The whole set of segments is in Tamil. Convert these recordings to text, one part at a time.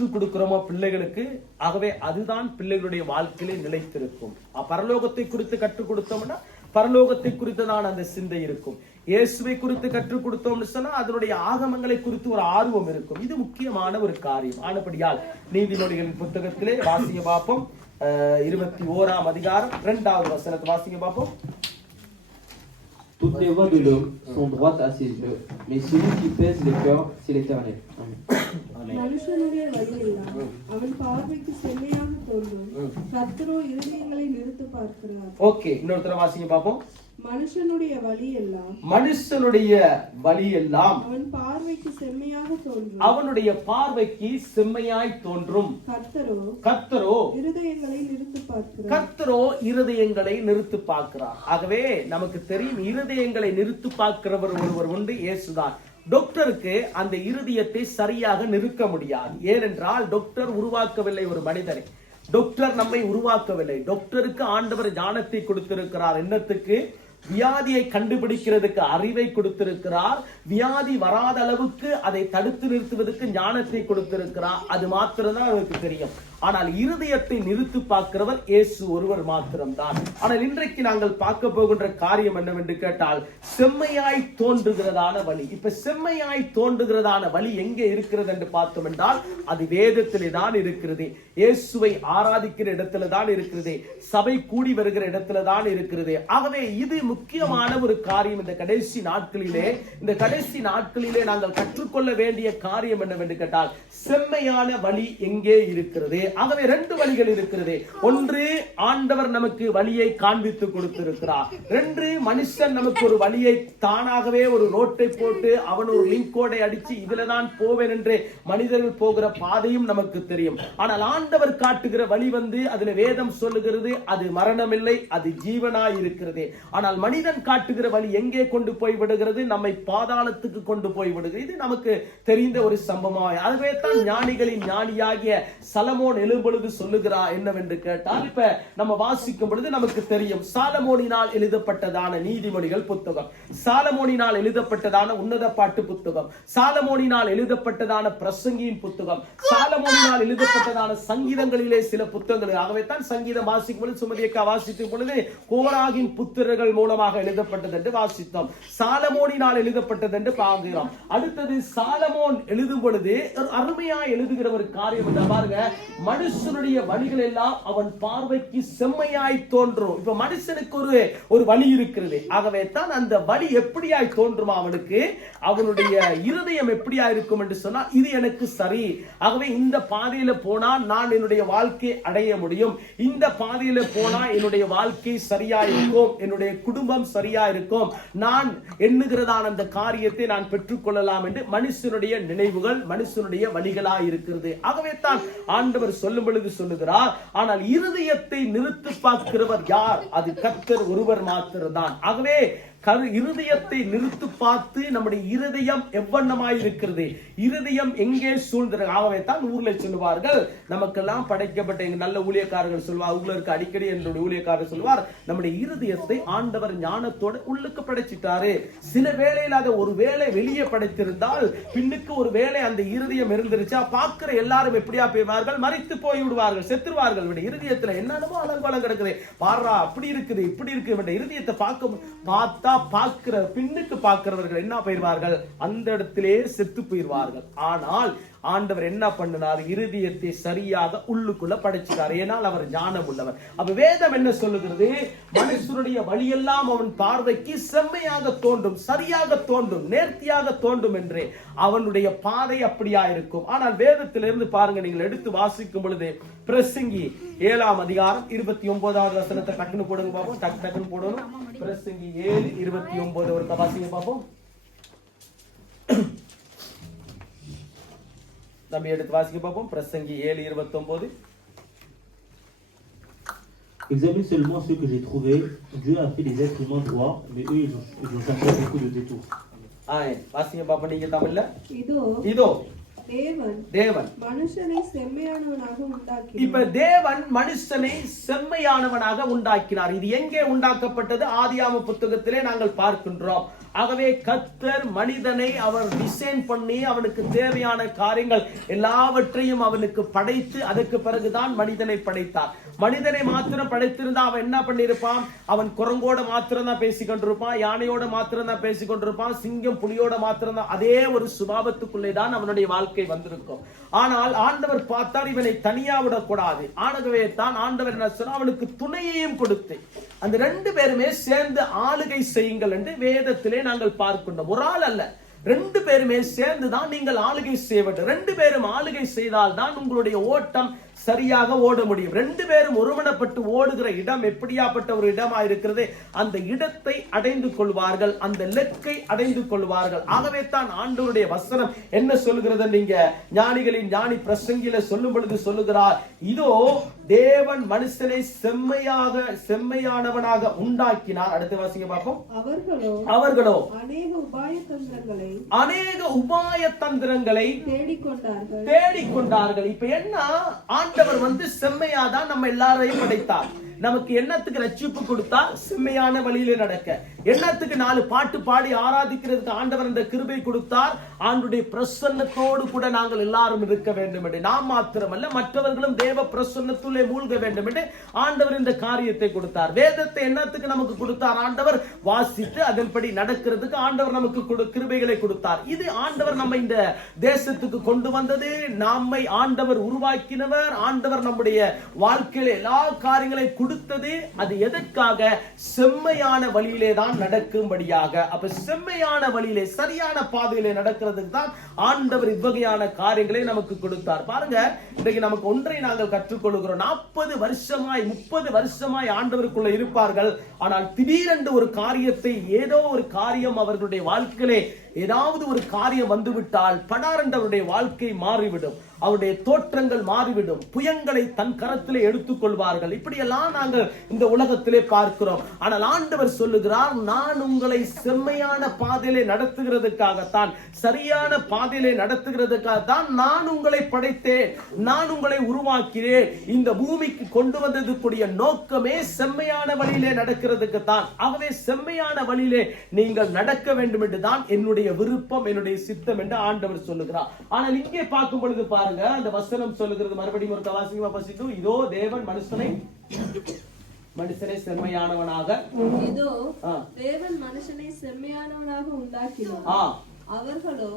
கற்றுக் கொடுக்கிறோமோ பிள்ளைகளுக்கு, ஆகவே அதுதான் பிள்ளைகளுடைய வாழ்க்கையிலே நிலைத்திருக்கும். பரலோகத்தை குறித்து கற்றுக் கொடுத்தோம்னா பரலோகத்தை குறித்துதான் அந்த சிந்தை இருக்கும். இயேசுவை குறித்து கற்றுக் கொடுத்தோம்னு சொன்னா அதனுடைய ஆகமங்களை குறித்து ஒரு ஆர்வம் இருக்கும். இது முக்கியமான ஒரு காரியம். ஆனபடியால் நீதிமொழிகளின் புத்தகத்திலே வாசிங்க பார்ப்போம். 21ஆம் அதிகாரம் 2வது வசனத்தை வாசிங்க பார்ப்போம். Toutes les voies de l'homme sont droites à ses yeux, mais celui qui pèse le cœur, c'est l'Éternel. மனுஷனுடைய வழியெல்லாம் அவன் பார்வைக்கு செம்மையாக தோன்றும், கர்த்தரோ இருதயங்களை நிறுத்து பார்க்கிறார். ஓகே, இன்னொரு தடவை வாசிங்க பார்ப்போம். மனுஷனுடைய வழியெல்லாம் அவன் பார்வைக்கு செம்மையாக தோன்றும், அவனுடைய பார்வைக்கு செம்மையாய் தோன்றும், கர்த்தரோ இருதயங்களை நிறுத்து பார்க்கிறார். ஆகவே நமக்கு தெரியும், இருதயங்களை நிறுத்து பார்க்கிறவர் ஒருவர் உண்டு, இயேசுதான். டாக்டருக்கு அந்த இருதயத்தை சரியாக நிறுத்த முடியாது. ஏனென்றால் டாக்டர் உருவாக்கவில்லை ஒரு மனிதனை. டாக்டர் நம்மை உருவாக்கவில்லை. டாக்டருக்கு ஆண்டவர் ஞானத்தை கொடுத்திருக்கிறார். என்னத்துக்கு? வியாதியை கண்டுபிடிக்கிறதுக்கு அறிவை கொடுத்திருக்கிறார். வியாதி வராத அளவுக்கு அதை தடுத்து நிறுத்துவதற்கு ஞானத்தை கொடுத்திருக்கிறார். அது மாத்திரம்தான் அவருக்கு தெரியும். ஆனால் இருதயத்தை நிறுத்து பார்க்கிறவர் இயேசு ஒருவர் மாத்திரம்தான். ஆனால் இன்றைக்கு நாங்கள் பார்க்க போகின்ற காரியம் என்னவென்று கேட்டால், செம்மையாய் தோன்றுகிறதான வழி. இப்ப செம்மையாய் தோன்றுகிறதான வழி எங்கே இருக்கிறது என்று பார்த்தோம் என்றால், அது வேதத்திலே தான் இருக்கிறது. இயேசுவை ஆராதிக்கிற இடத்துல தான் இருக்கிறது. சபை கூடி வருகிற இடத்துல தான் இருக்கிறது. ஆகவே இது முக்கியமான ஒரு காரியம். இந்த கடைசி நாட்களிலே நாங்கள் கற்றுக்கொள்ள வேண்டிய காரியம் என்னவென்று கேட்டால், செம்மையான வழி எங்கே இருக்கிறது? ஆகவே 2 வழிகள் இருக்கிறது. ஒன்று, ஆண்டவர் நமக்கு வழியை காண்பித்து கொடுத்திருக்கிறார். 2, மனுஷன் நமக்கு ஒரு வழியை தானாகவே ஒரு ரோட்டை போட்டு அவன் ஒரு லிங்க் கோடை அடிச்சு இதுல தான் போவேன் என்று மனிதர்கள் போகிற பாதையும் நமக்கு தெரியும். ஆனால் ஆண்டவர் காட்டுகிற வழி அதுல வேதம் சொல்லுகிறது, அது மரணம் இல்லை, அது ஜீவனாய் இருக்கிறது. ஆனால் மனிதன் காட்டுகிற வழி எங்கே கொண்டு போய் விடுகிறது? நம்மை பாதாளத்துக்கு கொண்டு போய் விடுகிறது. இது நமக்கு தெரிந்த ஒரு சம்பவம். அதுவே தான் ஞானிகளின் ஞானியாகிய சலமோன் எழும்பொழுது சொல்லுகிறார் என்னவென்று கேட்டால், இப்ப நம்ம வாசிக்கும் பொழுது நமக்கு தெரியும், சாலமோனினால் எழுதப்பட்டதான நீதிமொழிகள் புத்தகம், சாலமோனினால் எழுதப்பட்டதான உன்னத பாட்டு புத்தகம், சாலமோனினால் எழுதப்பட்டதான பிரசங்கியின் புத்தகம், சாலமோனினால் எழுதப்பட்டதான சங்கீதங்களிலே சில புத்தகங்கள். ஆகவே தான் சங்கீதம் வாசிக்கும் பொழுது சுமதியக்கா வாசிக்கும் பொழுது கோராகின் புத்திரர்கள் மூலமாக எழுதப்பட்டது என்று வாசித்தோம். சாலமோனினால் எழுதப்பட்டது என்று பார்க்கிறோம். அடுத்தது சாலமோன் எழுதும் பொழுது அருமையா எழுதுகிற ஒரு காரியம் என்று பாருங்க, மனுஷனுடைய வழிகள் எல்லாம் அவன் பார்வைக்கு செம்மையாய் தோன்றும். இப்ப மனுஷனுக்கு ஒரு வழி இருக்கிறது. ஆகவே தான் அந்த வழி எப்படியாய் தோன்றுமா அவனுக்கு? அவனுடைய இருதயம் எப்படியா இருக்கும் என்று சொன்னா, இது எனக்கு சரி, ஆகவே இந்த பாதையில போனா நான் என்னுடைய வாழ்க்கை அடைய முடியும், இந்த பாதையில போனா என்னுடைய வாழ்க்கை சரியா இருக்கும், என்னுடைய குடும்பம் சரியா இருக்கும், நான் எண்ணுகிறதான அந்த காரியத்தை நான் பெற்றுக் கொள்ளலாம் என்று மனுஷனுடைய நினைவுகள், மனுஷனுடைய வழிகளா இருக்கிறது. ஆகவே தான் ஆண்டவர் சொல்லும் பொழுது சொல்லுகிறார், ஆனால் இருதயத்தை நிறுத்து பார்க்கிறவர் யார்? அது கர்த்தர் ஒருவர் மாத்திரம்தான். ஆகவே இருதயத்தை நிறுத்து பார்த்து நம்முடைய இருதயம் எவ்வண்ணமாய் இருக்கிறது, இருதயம் எங்கே சூழ்ந்தது. ஆகவே தான் ஊர்ல சொல்லுவார்கள், நமக்கெல்லாம் படைக்கப்பட்ட எங்க நல்ல ஊழியக்காரர்கள் சொல்லுவார், ஊழலுக்கு அடிக்கடி என்னுடைய ஊழியக்காரர் சொல்லுவார், நம்முடைய இருதயத்தை ஆண்டவர் ஞானத்தோட உள்ளுக்கு படைச்சிட்டாரு. சில வேளையில் அதை ஒரு வேளை வெளியே படைத்திருந்தால் பின்னுக்கு ஒரு வேளை அந்த இருதயம் இருந்துருச்சா பார்க்கிற எல்லாரும் எப்படியா போய்வார்கள்? மறித்து போய் விடுவார்கள், செத்துருவார்கள். இருதயத்துல என்னென்னமோ அலங்கோலம் கிடக்குது, பாரா அப்படி இருக்குது இப்படி இருக்கு. இருதயத்தை பார்த்தா பார்க்கிற பின்னுக்கு பார்க்கிறவர்கள் என்ன போயிருவார்கள்? அந்த இடத்திலே செத்து போயிருவார்கள். ஆனால் ஆண்டவர் என்ன பண்ணினார்? இருதயத்தை சரியாக உள்ளுக்குள்ள படைச்சிட்டார். ஏனால் அவர் ஞானம் உள்ளவர். அப்ப வேதம் என்ன சொல்லுகிறது? மனுஷனுடைய வழியெல்லாம் அவன் பார்வைக்கு செம்மையாக தோன்றும், சரியாக தோன்றும், நேர்த்தியாக தோன்றும் என்று அவனுடைய பாதை அப்படியா இருக்கும். ஆனால் வேதத்திலிருந்து பாருங்க, நீங்கள் எடுத்து வாசிக்கும் பொழுது பிரசங்கி 7ஆம் அதிகாரம் 29வது வசனத்தை டக்குன்னு போடுங்க பாப்போம். டக்குன்னு போடணும். பிரசங்கி 7:29 ஒரு வாசிங்க பாப்போம். நம்ம எடுத்து வாசிக்க பார்ப்போம். பிரசங்கி 7:29. Examine seulement ceux que j'ai trouvés. Dieu a fait des êtres humains droits, mais eux ils ont cherché beaucoup de détours. வாசிங்க பாப்போம் நீங்க தமிழ்ல. இதோ தேவன் மனுஷனை செம்மையானவனாக உண்டாக்கினார். இப்ப தேவன் மனுஷனை செம்மையானவனாக உண்டாக்கினார். இது எங்கே உண்டாக்கப்பட்டது? ஆதியாகம புத்தகத்திலே நாங்கள் பார்க்கின்றோம். ஆகவே கர்த்தர் மனிதனை அவர் டிசைன் பண்ணி அவனுக்கு தேவையான காரியங்கள் எல்லாவற்றையும் அவனுக்கு படைத்து அதற்கு பிறகுதான் மனிதனை படைத்தார். மனிதனை மாத்திரம் படைத்திருந்தா அவன் என்ன பண்ணிருப்பான்? அவன் குரங்கோட மாத்திரம் தான் பேசிக்கொண்டிருப்பான், யானையோட மாத்திரம் தான் பேசிக்கொண்டிருப்பான், சிங்கம் புலியோட மாத்திரம் தான். அதே ஒரு சுபாவத்துக்குள்ளே தான் அவனுடைய வாழ்க்கை வந்திருக்கும். ஆனால் ஆண்டவர் பார்த்தார் இவனை தனியா விடக்கூடாது. ஆகவே தான் ஆண்டவர் என்ன சொன்னா, அவனுக்கு துணையையும் கொடுத்து அந்த 2 பேருமே சேர்ந்து ஆளுகை செய்யுங்கள் என்று வேதத்திலே நாங்கள் பார்க்கின்றோம். ஒரு ஆள் அல்ல, 2 பேருமே சேர்ந்துதான் நீங்கள் ஆளுகை செய்ய வேண்டும். 2 பேரும் ஆளுகை செய்தால் தான் உங்களுடைய ஓட்டம் சரியாக ஓட முடியும். 2 பேரும் ஒருமனப்பட்டு ஓடுகிற இடம் எப்படியாப்பட்ட ஒரு இடமா இருக்கிறது, அந்த இடத்தை அடைந்து கொள்வார்கள், அந்த லெக்கை அடைந்து கொள்வார்கள். ஆகவே தான் ஆண்டவருடைய வசனம் என்ன சொல்லுகிறது? நீங்க ஞானிகளின் ஞானி பிரசங்கில சொல்லும் பொழுது சொல்லுகிறார், இதோ தேவன் மனுஷனை செம்மையானவனாக உண்டாக்கினார். அடுத்த வாசிங்க பார்ப்போம். அவர்களோ அநேக உபாய தந்திரங்களை தேடிக்கொண்டார்கள். இப்ப என்ன, ஆண்டவர் செம்மையாதான் நம்ம எல்லாரையும் படைத்தார். நமக்கு என்னத்துக்கு ரட்சிப்பு கொடுத்தா? செம்மையான வழியிலே நடக்க. என்னத்துக்கு 4 பாட்டு பாடி ஆராதிக்கிறதுக்கு ஆண்டவர் இந்த கிருபை கொடுத்தார்? ஆண்டுடைய பிரசன்னத்தோடு கூட நாங்கள் எல்லாரும் இருக்க வேண்டும் என்று. நாம் மாத்திரமல்ல, மற்றவர்களும் தேவ பிரசன்னத்துள்ளே மூழ்க வேண்டும் என்று ஆண்டவர் இந்த காரியத்தை கொடுத்தார். வேதத்தை என்னத்துக்கு நமக்கு கொடுத்தார்? ஆண்டவர் வாசித்து அதன்படி நடக்கிறதுக்கு ஆண்டவர் நமக்கு கிருபைகளை கொடுத்தார். இது ஆண்டவர் நம்ம இந்த தேசத்துக்கு கொண்டு வந்தது, நம்மை ஆண்டவர் உருவாக்கினவர், ஆண்டவர் நம்முடைய வாழ்க்கையில எல்லா காரியங்களையும் கொடுத்தது. அது எதற்காக? செம்மையான வழியிலே தான் நடக்கும்படியாக. அப்ப செம்மையான வழியிலே, சரியான பாதையிலே நடக்கிறதுக்கு தான் ஆண்டவர் இவ்வகையான காரியங்களை நமக்கு கொடுத்தார். பாருங்க, இன்றைக்கு நமக்கு ஒன்றை நாங்கள் கற்றுக்கொள்கிறோம். 40 வருஷமாய் 30 வருஷமாய் ஆண்டவருக்குள்ள இருப்பார்கள். ஆனால் திடீரென்று ஒரு காரியத்தை, ஏதோ ஒரு காரியம் அவர்களுடைய வாழ்க்கையிலே ஏதாவது ஒரு காரியம் வந்துவிட்டால் படாரண்டவருடைய வாழ்க்கை மாறிவிடும், அவருடைய தோற்றங்கள் மாறிவிடும், புயங்களை தன் கரத்திலே எடுத்துக் கொள்வார்கள். இப்படியெல்லாம் நாங்கள் இந்த உலகத்திலே பார்க்கிறோம். ஆனால் ஆண்டவர் சொல்லுகிறார், நான் உங்களை செம்மையான பாதையிலே நடத்துகிறதுக்காகத்தான், சரியான பாதையிலே நடத்துகிறதுக்காகத்தான் நான் உங்களை படைத்தேன், நான் உங்களை உருவாக்கினேன். இந்த பூமிக்கு கொண்டு வந்ததுக்குரிய நோக்கமே செம்மையான வழியிலே நடக்கிறதுக்கு தான். ஆகவே செம்மையான வழியிலே நீங்கள் நடக்க வேண்டும் என்றுதான் என்னுடைய விருப்பம், என்னுடைய சித்தம் என்று ஆண்டவர் சொல்லுகிறார். ஆனால் இங்கே பார்க்கும் பொழுது பாருங்க, அந்த வசனம் சொல்லுகிறது, மறுபடியும் ஒரு வாசிங்க பசித்து, இதோ தேவன் மனுஷனை செம்மையானவனாக, இதோ தேவன் மனுஷனை செம்மையானவனாக உண்டாக்கினார். அவர்களோ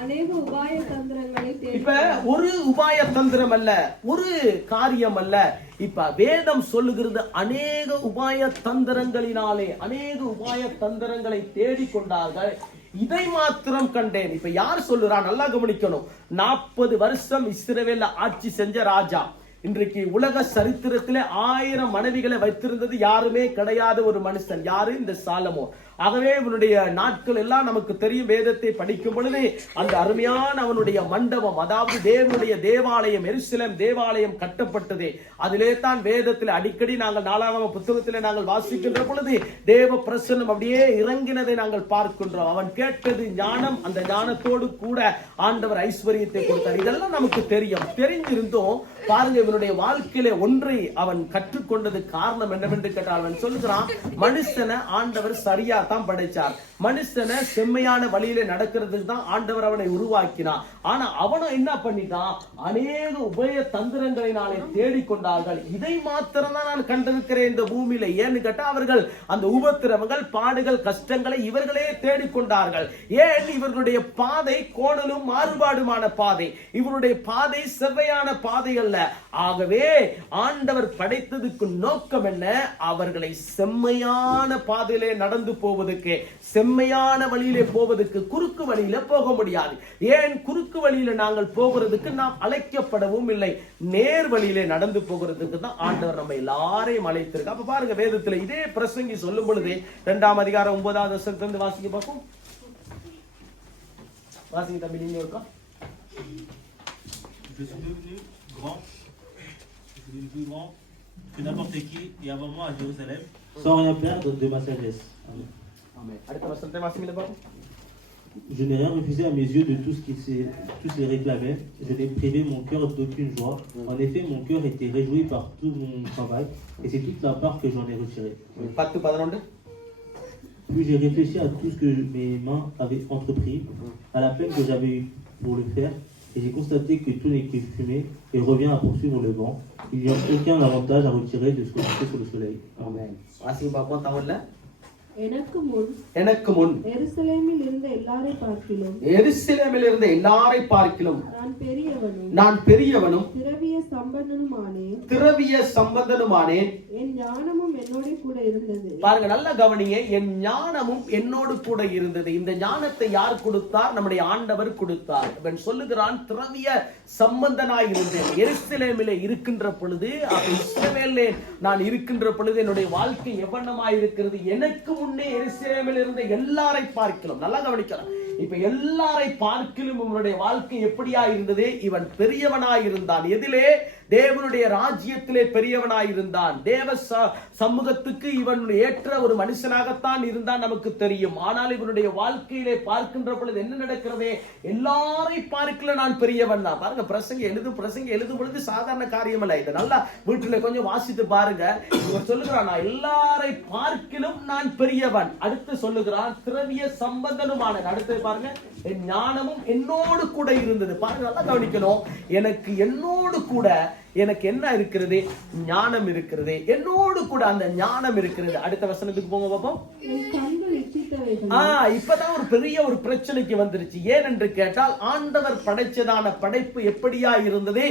அநேக உபாய தந்திரங்களை இப்ப ஒரு உபாய தந்திரம் அல்ல, ஒரு காரியம் அல்ல. இப்ப வேதம் சொல்லுகிறது, அநேக உபாய தந்திரங்களினாலே, அநேக உபாய தந்திரங்களை தேடிக்கொண்டார்கள். இதை மாத்திரம் கண்டேன். இப்ப யார் சொல்லுறா? நல்லா கவனிக்கணும். 40 வருஷம் இஸ்ரவேல்ல ஆட்சி செஞ்ச ராஜா. இன்றைக்கு உலக சரித்திரத்திலே 1000 மனைவிகளை வைத்திருந்தது யாருமே கிடையாத ஒரு மனுஷன். யாரு? இந்த சாலமோன். ஆகவே இவனுடைய நாட்கள் எல்லாம் நமக்கு தெரியும். வேதத்தை படிக்கும் பொழுது அந்த அருமையான அவனுடைய மண்டபம், அதாவது தேவனுடைய தேவாலயம், எருசலேம் தேவாலயம் கட்டப்பட்டது. அதிலே தான் வேதத்தில் அடிக்கடி நாங்கள் 4ஆம் புத்தகத்திலே நாங்கள் வாசிக்கின்ற பொழுது தேவ பிரசன்னம் அப்படியே இறங்கினதை நாங்கள் பார்க்கின்றோம். அவன் கேட்டது ஞானம், அந்த ஞானத்தோடு கூட ஆண்டவர் ஐஸ்வர்யத்தை கொடுத்தார். இதெல்லாம் நமக்கு தெரியும். தெரிஞ்சிருந்தோம் பாருங்க, இவனுடைய வாழ்க்கையில ஒன்றை அவன் கற்றுக்கொண்டது காரணம் என்னவென்று கேட்டால், அவன் சொல்லுகிறான், மனுஷனை ஆண்டவர் சரியா தான் படைச்சார், மனுஷனை செம்மையான வழியில நடக்கிறதுக்கு தான் ஆண்டவர் அவனை உருவாக்கினான். ஆனா அவனும் என்ன பண்ணிட்டான்? அநேக உபய தந்திரங்களினாலே தேடிக்கொண்டார்கள். இதை மாத்திரம் தான் நான் கண்டிருக்கிறேன் இந்த பூமியில. ஏன்னு கேட்டா, அவர்கள் அந்த உபத்திரவங்கள், பாடுகள், கஷ்டங்களை இவர்களே தேடிக்கொண்டார்கள். ஏன்? இவர்களுடைய பாதை கோணலும் மாறுபாடுமான பாதை, இவருடைய பாதை செவ்வையான பாதை அல்ல. ஆகவே ஆண்டவர் படைத்ததுக்கு நோக்கம் என்ன? அவர்களை செம்மையான பாதையிலே நடந்து போவதற்கு, செம்மையான வழியிலே போவதற்கு. குறுக்கு வழியில போக முடியாது. ஏன்? குறுக்கு வழியில நாங்கள் போகிறதுக்கு நாம் அழைக்கப்படவும் இல்லை. நேர் வழியிலே நடந்து போகிறதுக்கு தான் ஆண்டவர் நம்ம எல்லாரையும் அழைத்திருக்கு. அப்ப பாருங்க, வேதத்துல இதே பிரசங்கி சொல்லும் பொழுது 2ஆம் அதிகாரம் 9வது வசனத்திலிருந்து வாசிக்க பார்ப்போம். வாசிங்க தம்பி, நீங்க இருக்கா? Plus grand que n'importe qui et avant moi à Jérusalem, sans rien perdre de ma sagesse. Amen. Je n'ai rien refusé à mes yeux de tout ce qui réclamait. Je n'ai privé mon cœur d'aucune joie. En effet, mon cœur était réjoui par tout mon travail, et c'est toute la part que j'en ai retirée. Puis j'ai réfléchi à tout ce que mes mains avaient entrepris, à la peine que j'avais eue pour le faire, et j'ai constaté que tout n'est que fumée et revient à poursuivre le vent. Il n'y a aucun avantage à retirer de se retrouver sur le soleil. ஆமென். வாசிங்க பார்ப்போம் தமிழ்ல. எனக்கு முன் எருசலேமில் இருந்த எல்லாரை பார்க்கிலும் எருசலேமில் இருந்த எல்லாரை பார்க்கிலும் நான் பெரியவனும் திரவிய சம்பந்தனுமானேன். என் ஞானமும் என்னோட கூட இருந்தது. பாருங்க, நல்ல கவனிங்க. என் ஞானமும் என்னோடு கூட இருந்தது. இந்த ஞானத்தை யார் கொடுத்தார்? நம்முடைய ஆண்டவர் கொடுத்தார். அவன் சொல்லுகிறான், திரவிய சம்பந்தனாய் இருந்தேன். எருசலேமிலே இருக்கின்ற பொழுது, இஸ்ரவேலிலே நான் இருக்கின்ற பொழுது என்னுடைய வாழ்க்கை எவ்வளமாய் இருக்கிறது? எனக்கு முன்னே எருசலேமில் இருந்த எல்லாரை பார்க்கலாம். நல்லா கவனிக்கலாம். இப்ப எல்லாரை பார்க்கிலும் இவனுடைய வாழ்க்கை எப்படியா இருந்தது? இவன் பெரியவனாய் இருந்தான். எதிலே? தேவனுடைய ராஜ்யத்திலே பெரியவனாய் இருந்தான். தேவ சமூகத்துக்கு இவன் ஏற்ற ஒரு மனுஷனாகத்தான் இருந்தான், நமக்கு தெரியும். ஆனால் இவனுடைய வாழ்க்கையிலே பார்க்கின்ற பொழுது என்ன நடக்கிறதே? எல்லாரை பார்க்கல நான் பெரியவன் தான். பாருங்க, பிரசங்க எழுதும் பொழுது சாதாரண காரியம் அல்ல. இதை நல்லா வீட்டில கொஞ்சம் வாசித்து பாருங்க. இவன் சொல்லுகிறான், நான் எல்லாரை பார்க்கிலும் நான் பெரியவன். அடுத்து சொல்லுகிறான், திரவிய சம்பந்தனுமான. அடுத்து பாருங்க, என் ஞானமும் என்னோடு கூட இருந்தது. பாருங்க, நல்லா கவனிக்கணும். எனக்கு என்னோடு கூட எனக்கு என்ன இருக்கிறது? ஞானம் இருக்கிறது. என்னோடு கூட அந்த ஞானம் இருக்கிறது. அடுத்த வசனத்துக்கு போங்க பாப்போம். இப்பதான் ஒரு பெரிய ஒரு பிரச்சனைக்கு வந்துருச்சு. ஏன் என்று கேட்டால், ஆண்டவர் படைச்சதான படைப்பு எப்படியா இருந்தது?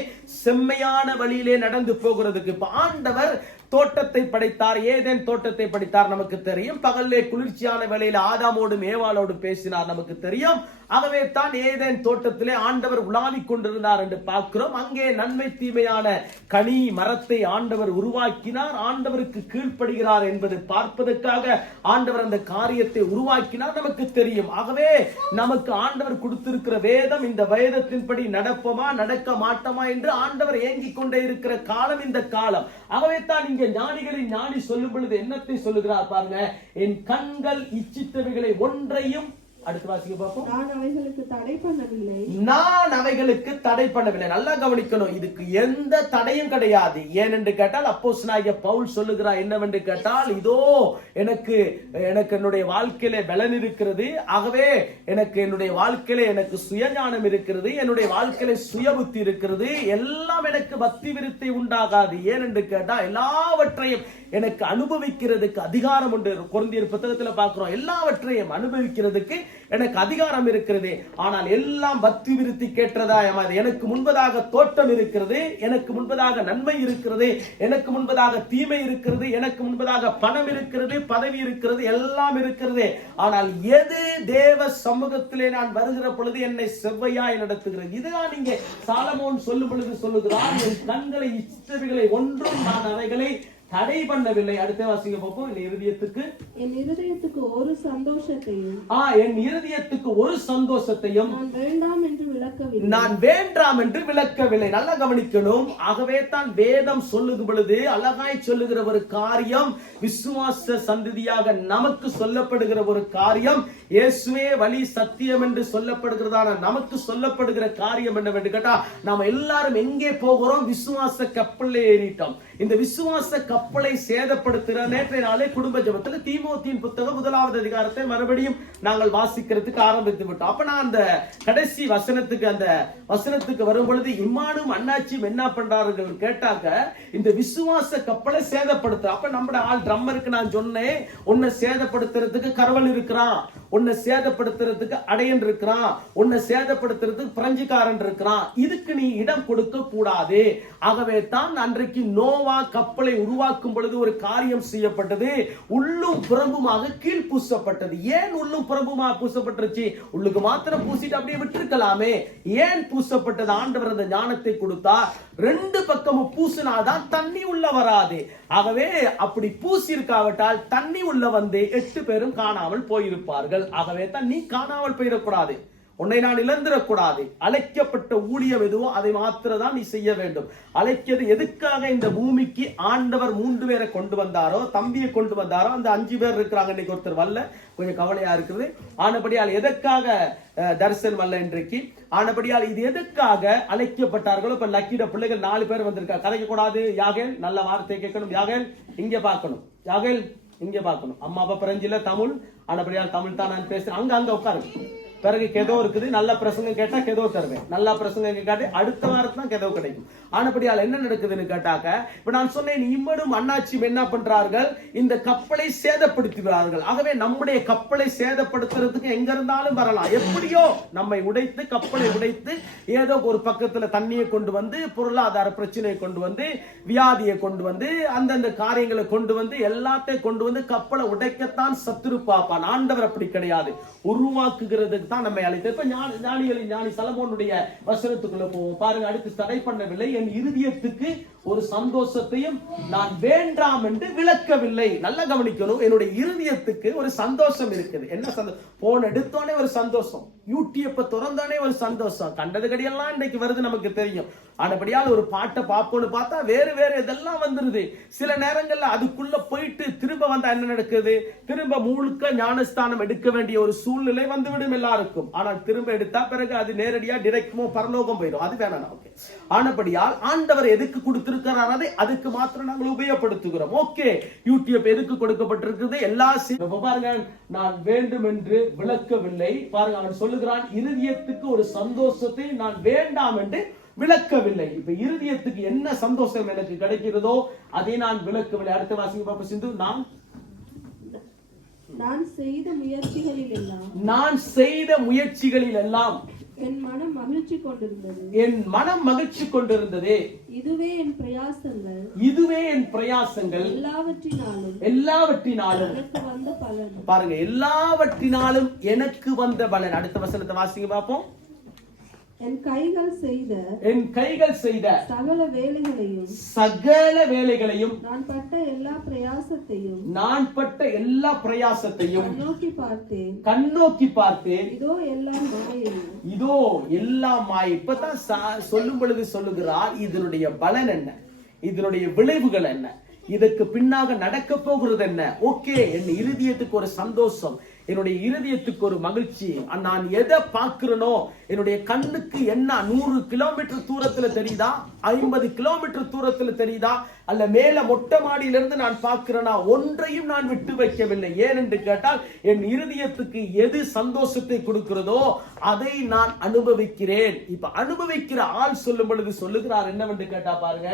செம்மையான வழியிலே நடந்து போகிறதுக்கு. இப்ப ஆண்டவர் தோட்டத்தை படைத்தார், ஏதேன் தோட்டத்தை படைத்தார், நமக்கு தெரியும். பகல்லே குளிர்ச்சியான வேளையில ஆதாமோடும் ஏவாளோடும் பேசினார், நமக்கு தெரியும். ஆகவே தான் ஏதேன் தோட்டத்திலே ஆண்டவர் உலாவிக் கொண்டிருந்தார் என்று பார்க்கிறோம். அங்கே நன்மை தீமையான கனி மரத்தை ஆண்டவர் உருவாக்கினார். ஆண்டவருக்கு கீழ்ப்படுகிறார் என்பது பார்ப்பதற்காக ஆண்டவர் அந்த காரியத்தை உருவாக்கினார், நமக்கு தெரியும். ஆகவே நமக்கு ஆண்டவர் கொடுத்திருக்கிற வேதம், இந்த வேதத்தின்படி நடப்போமா நடக்க மாட்டோமா என்று ஆண்டவர் ஏங்கிக் கொண்டே இருக்கிற காலம் இந்த காலம். ஆகவே தான் இங்கே ஞானிகளின் ஞானி சொல்லும் பொழுது என்னத்தை சொல்லுகிறார் பாருங்க. என் கண்கள் இச்சித்தவைகளை ஒன்றையும், அடுத்த வாசிக்க பார்ப்போம். நான் அவைகளுக்கு தடை பண்ணவில்லை. நல்லா கவனிக்கணும். இதுக்கு எந்த தடையும் கிடையாது. ஏனென்று கேட்டால், அப்போஸ்தலனாகிய பவுல் சொல்லுகிறார் என்னவென்று கேட்டால், இதோ எனக்கு என்னுடைய வாழ்க்கையில பலன் இருக்கிறது. ஆகவே என்னுடைய வாழ்க்கையில எனக்கு சுயஞானம் இருக்கிறது. என்னுடைய வாழ்க்கையில சுய புத்தி இருக்கிறது. எல்லாம் எனக்கு பக்தி விருத்தி உண்டாகாது. ஏனென்று கேட்டால், எல்லாவற்றையும் எனக்கு அனுபவிக்கிறதுக்கு அதிகாரம் உண்டு. கொரிந்தியர் புத்தகத்துல பார்க்கிறோம், எல்லாவற்றையும் அனுபவிக்கிறதுக்கு எனக்கு அதிகாரம் இருக்கிறது. ஆனால் எல்லாம் பக்தி விருத்தி கேட்டதா? எனக்கு முன்பதாக தோட்டம் இருக்கிறது, எனக்கு முன்பதாக நன்மை இருக்கிறது, எனக்கு முன்பதாக தீமை இருக்கிறது, எனக்கு முன்பதாக பணம் இருக்கிறது, பதவி இருக்கிறது, எல்லாம் இருக்கிறது. ஆனால் எது தேவ சமூகத்திலே நான் வருகிற பொழுது என்னை செவ்வையாய் நடத்துகிறது. இதுதான் இங்கே சாலமோன் சொல்லும் பொழுது சொல்லுகிறான், என் கண்களை இச்சித்தவைகளை ஒன்றும் நான் அவைகளை தடை பண்ணவில்லை. அடுத்த வாசிங்க பார்ப்போம். என் இருதயத்துக்கு ஒரு சந்தோஷத்தையும் நான் வேண்டாம் என்று விளக்கவில்லை. நல்லா கவனிக்கணும். ஆகவே தான் வேதம் சொல்லுகிற பொழுது அழகாய் சொல்லுகிற ஒரு காரியம், விசுவாச சந்ததியாக நமக்கு சொல்லப்படுகிற ஒரு காரியம், இயேசுவே வழி சத்தியம் என்று சொல்லப்படுகிறதான நமக்கு சொல்லப்படுகிற காரியம் என்னவென்று கேட்டா, நாம எல்லாரும் எங்கே போகிறோம்? விசுவாச கப்பல்ல ஏறிட்டோம். இந்த விசுவாச கப்பலை சேதப்படுத்துகிற நேற்றைய நாளே குடும்ப ஜெபத்தில் தீமோத்தேயுவின் புத்தகம் 1வது அதிகாரத்தை மறுபடியும் நாங்கள் வாசிக்கிறதுக்கு ஆரம்பித்து விட்டோம். அப்ப நான் அந்த கடைசி வசனத்துக்கு வரும் பொழுது இம்மானும் அண்ணாச்சியும் என்ன பண்றார்கள் கேட்டாக்க, இந்த விசுவாச கப்பலை சேதப்படுத்த. அப்ப நம்மட ஆள் ட்ரம்மருக்கு நான் சொன்னேன், உன்னை சேதப்படுத்துறதுக்கு கரவல் இருக்கிறான், உன்னை சேதப்படுத்துறதுக்கு அடையன் இருக்கிறான், உன்னை சேதப்படுத்துறதுக்கு பிரெஞ்சுக்காரன் இருக்கிறான். இதுக்கு நீ இடம் கொடுக்க கூடாது. ஆகவே தான் அன்றைக்கு நோவா கப்பலை உருவாக்கும் பொழுது ஒரு காரியம் செய்யப்பட்டது. உள்ளும் புறம்புமாக கீழ் பூசப்பட்டது. ஏன் உள்ளும் புறம்புமாக பூசப்பட்டுருச்சு? உள்ளுக்கு மாத்திரம் பூசிட்டு அப்படியே விட்டுருக்கலாமே. ஏன் பூசப்பட்டது? ஆண்டவர் அந்த ஞானத்தை கொடுத்தா. ரெண்டு பக்கமும் பூசினாதான் தண்ணி உள்ள வராது. ஆகவே அப்படி பூசி இருக்காவிட்டால் தண்ணி உள்ள வந்து 8 பேரும் காணாமல் போயிருப்பார்கள். ஆகவே தான் நீ காணாமல் போயிடக்கூடாது, உன்னை நான் இழந்துடக்கூடாது. அழைக்கப்பட்ட ஊழியம் எதுவோ அதை மாத்திரதான் நீ செய்ய வேண்டும். அழைக்கிறது எதுக்காக? இந்த பூமிக்கு ஆண்டவர் 3 பேரை கொண்டு வந்தாரோ, தம்பியை கொண்டு வந்தாரோ, அந்த 5 பேர் இருக்கிறாங்க. இன்னைக்கு ஒருத்தர் வரல, கொஞ்சம் கவலையா இருக்குது. ஆனபடியால் எதற்காக தரிசனம் வரல இன்றைக்கு? ஆனபடியால் இது எதுக்காக அழைக்கப்பட்டார்களோ? இப்ப லக்கிட பிள்ளைகள் 4 பேர் வந்திருக்காங்க. கதைக்க கூடாது. யாகேல் நல்ல வார்த்தை கேட்கணும். யாகேல் இங்க பார்க்கணும். யாகேல் இங்க பார்க்கணும். அம்மா அப்பா பிரெஞ்சில தமிழ், ஆனபடியால் தமிழ் தான் நான் பேசுறேன். அங்க உட்காருங்க. பிறகு கெதோ இருக்குது, நல்ல பிரசங்கம் கேட்டா கெதோ தருவேன், நல்ல பிரசங்கம் கேட்டாட்டி அடுத்த வாரத்துல தான் கெதோ கிடைக்கும். ஆனபடியால் என்ன நடக்குதுன்னு கேட்டாக்க, இப்ப நான் சொன்னேன் இம்மடும் அண்ணாச்சியும் என்ன பண்றார்கள், இந்த கப்பலை சேதப்படுத்துகிறார்கள். ஆகவே நம்முடைய கப்பலை சேதப்படுத்துறதுக்கு எங்க இருந்தாலும் வரலாம், எப்படியோ நம்மை உடைத்து, கப்பலை உடைத்து, ஏதோ ஒரு பக்கத்துல தண்ணியை கொண்டு வந்து, பொருளாதார பிரச்சனையை கொண்டு வந்து, வியாதியை கொண்டு வந்து, அந்தந்த காரியங்களை கொண்டு வந்து, எல்லாத்தையும் கொண்டு வந்து கப்பலை உடைக்கத்தான் சத்துரு பாப்பான். ஆண்டவர் அப்படி கிடையாது, உருவாக்குகிறதுக்கு தான் நம்மை அழைத்து. இப்ப ஞானி சலமோனுடைய வசனத்துக்குள்ள போவோம் பாருங்க. அடுத்து தடை பண்ணவில்லை, என் இருதயத்துக்கு ஒரு சந்தோஷத்தையும் நான் வேண்டாம் என்று விளக்கவில்லை. நல்லா கவனிக்கணும், என்னுடைய இருதயத்துக்கு ஒரு சந்தோஷம் இருக்குது. என்ன சந்தோஷம்? போன் எடுத்தோனே ஒரு சந்தோஷம், யூடியூப் திறந்தோனே ஒரு சந்தோஷம், கண்டது கடியெல்லாம் இன்னைக்கு வருது நமக்கு தெரியும். ஆனபடியால் ஒரு பாட்டை பார்ப்போம்னு பார்த்தா வேறு வேறு இதெல்லாம் வந்துருது. சில நேரங்கள்ல அதுக்குள்ள போயிட்டு திரும்ப வந்தா என்ன நடக்குது, திரும்ப முழுக்க ஞானஸ்தானம் எடுக்க வேண்டிய ஒரு சூழ்நிலை வந்துவிடும் எல்லாருக்கும். ஆனால் திரும்ப எடுத்தா பிறகு அது நேரடியா டிரெக்டோ பரலோகம் போயிடும், அது வேணாம். ஓகே, ஆனபடியால் ஆண்டவர் எதுக்கு கொடுத்திருக்கிறாரோ அதுக்கு மாத்திரம் நாங்கள் உபயோகப்படுத்துகிறோம். ஓகே, யூடியூப் எதுக்கு கொடுக்கப்பட்டிருக்கிறது? எல்லா பாருங்க, நான் வேண்டும் என்று விளக்கவில்லை. பாருங்க, அவன் சொல்லுகிறான் இருதயத்துக்கு ஒரு சந்தோஷத்தை நான் வேண்டாம் என்று விளக்கவில்லை. இப்ப இருதயத்துக்கு என்ன சந்தோஷம் எனக்கு கிடைக்கிறதோ அதை நான் விளக்கவில்லை. அடுத்த வாசிங்க பாப்பா சிந்து. நான் செய்த முயற்சிகளில் எல்லாம் என் மனம் மகிழ்ச்சி கொண்டிருந்தது. இதுவே என் பிரயாசங்கள் எல்லாவற்றினாலும் பாருங்க, எல்லாவற்றினாலும் எனக்கு வந்த பலன். அடுத்த வசனத்தை வாசிங்க பாப்போம். என் கைகள் செய்த சகல வேலைகளையும் நான் பட்ட எல்லா பிரயாசத்தையும் கண்ணோக்கி பார்த்தேன். இதோ எல்லாம் மாயை. இப்பதான் சொல்லும் பொழுது சொல்லுகிறார், இதனுடைய பலன் என்ன, இதனுடைய விளைவுகள் என்ன, இதற்கு பின்னாக நடக்க போகிறது என்ன. ஓகே, என் இருதயத்துக்கு ஒரு சந்தோஷம், என்னுடைய இருதயத்துக்கு ஒரு மகிழ்ச்சி. நான் எதை பார்க்கிறனோ, என்னுடைய கண்ணுக்கு என்ன 100 கிலோமீட்டர் தூரத்துல தெரியுதா, 50 கிலோமீட்டர் தூரத்துல தெரியுதா, அல்ல மேல மொட்டை மாடியிலிருந்து நான் பார்க்கிறேனா, ஒன்றையும் நான் விட்டு வைக்கவில்லை. ஏன் என்று கேட்டால், என் இருதயத்துக்கு எது சந்தோஷத்தை கொடுக்கிறதோ அதை நான் அனுபவிக்கிறேன். இப்ப அனுபவிக்கிற ஆள் சொல்லும் பொழுது சொல்லுகிறார் என்னவென்று கேட்டா பாருங்க,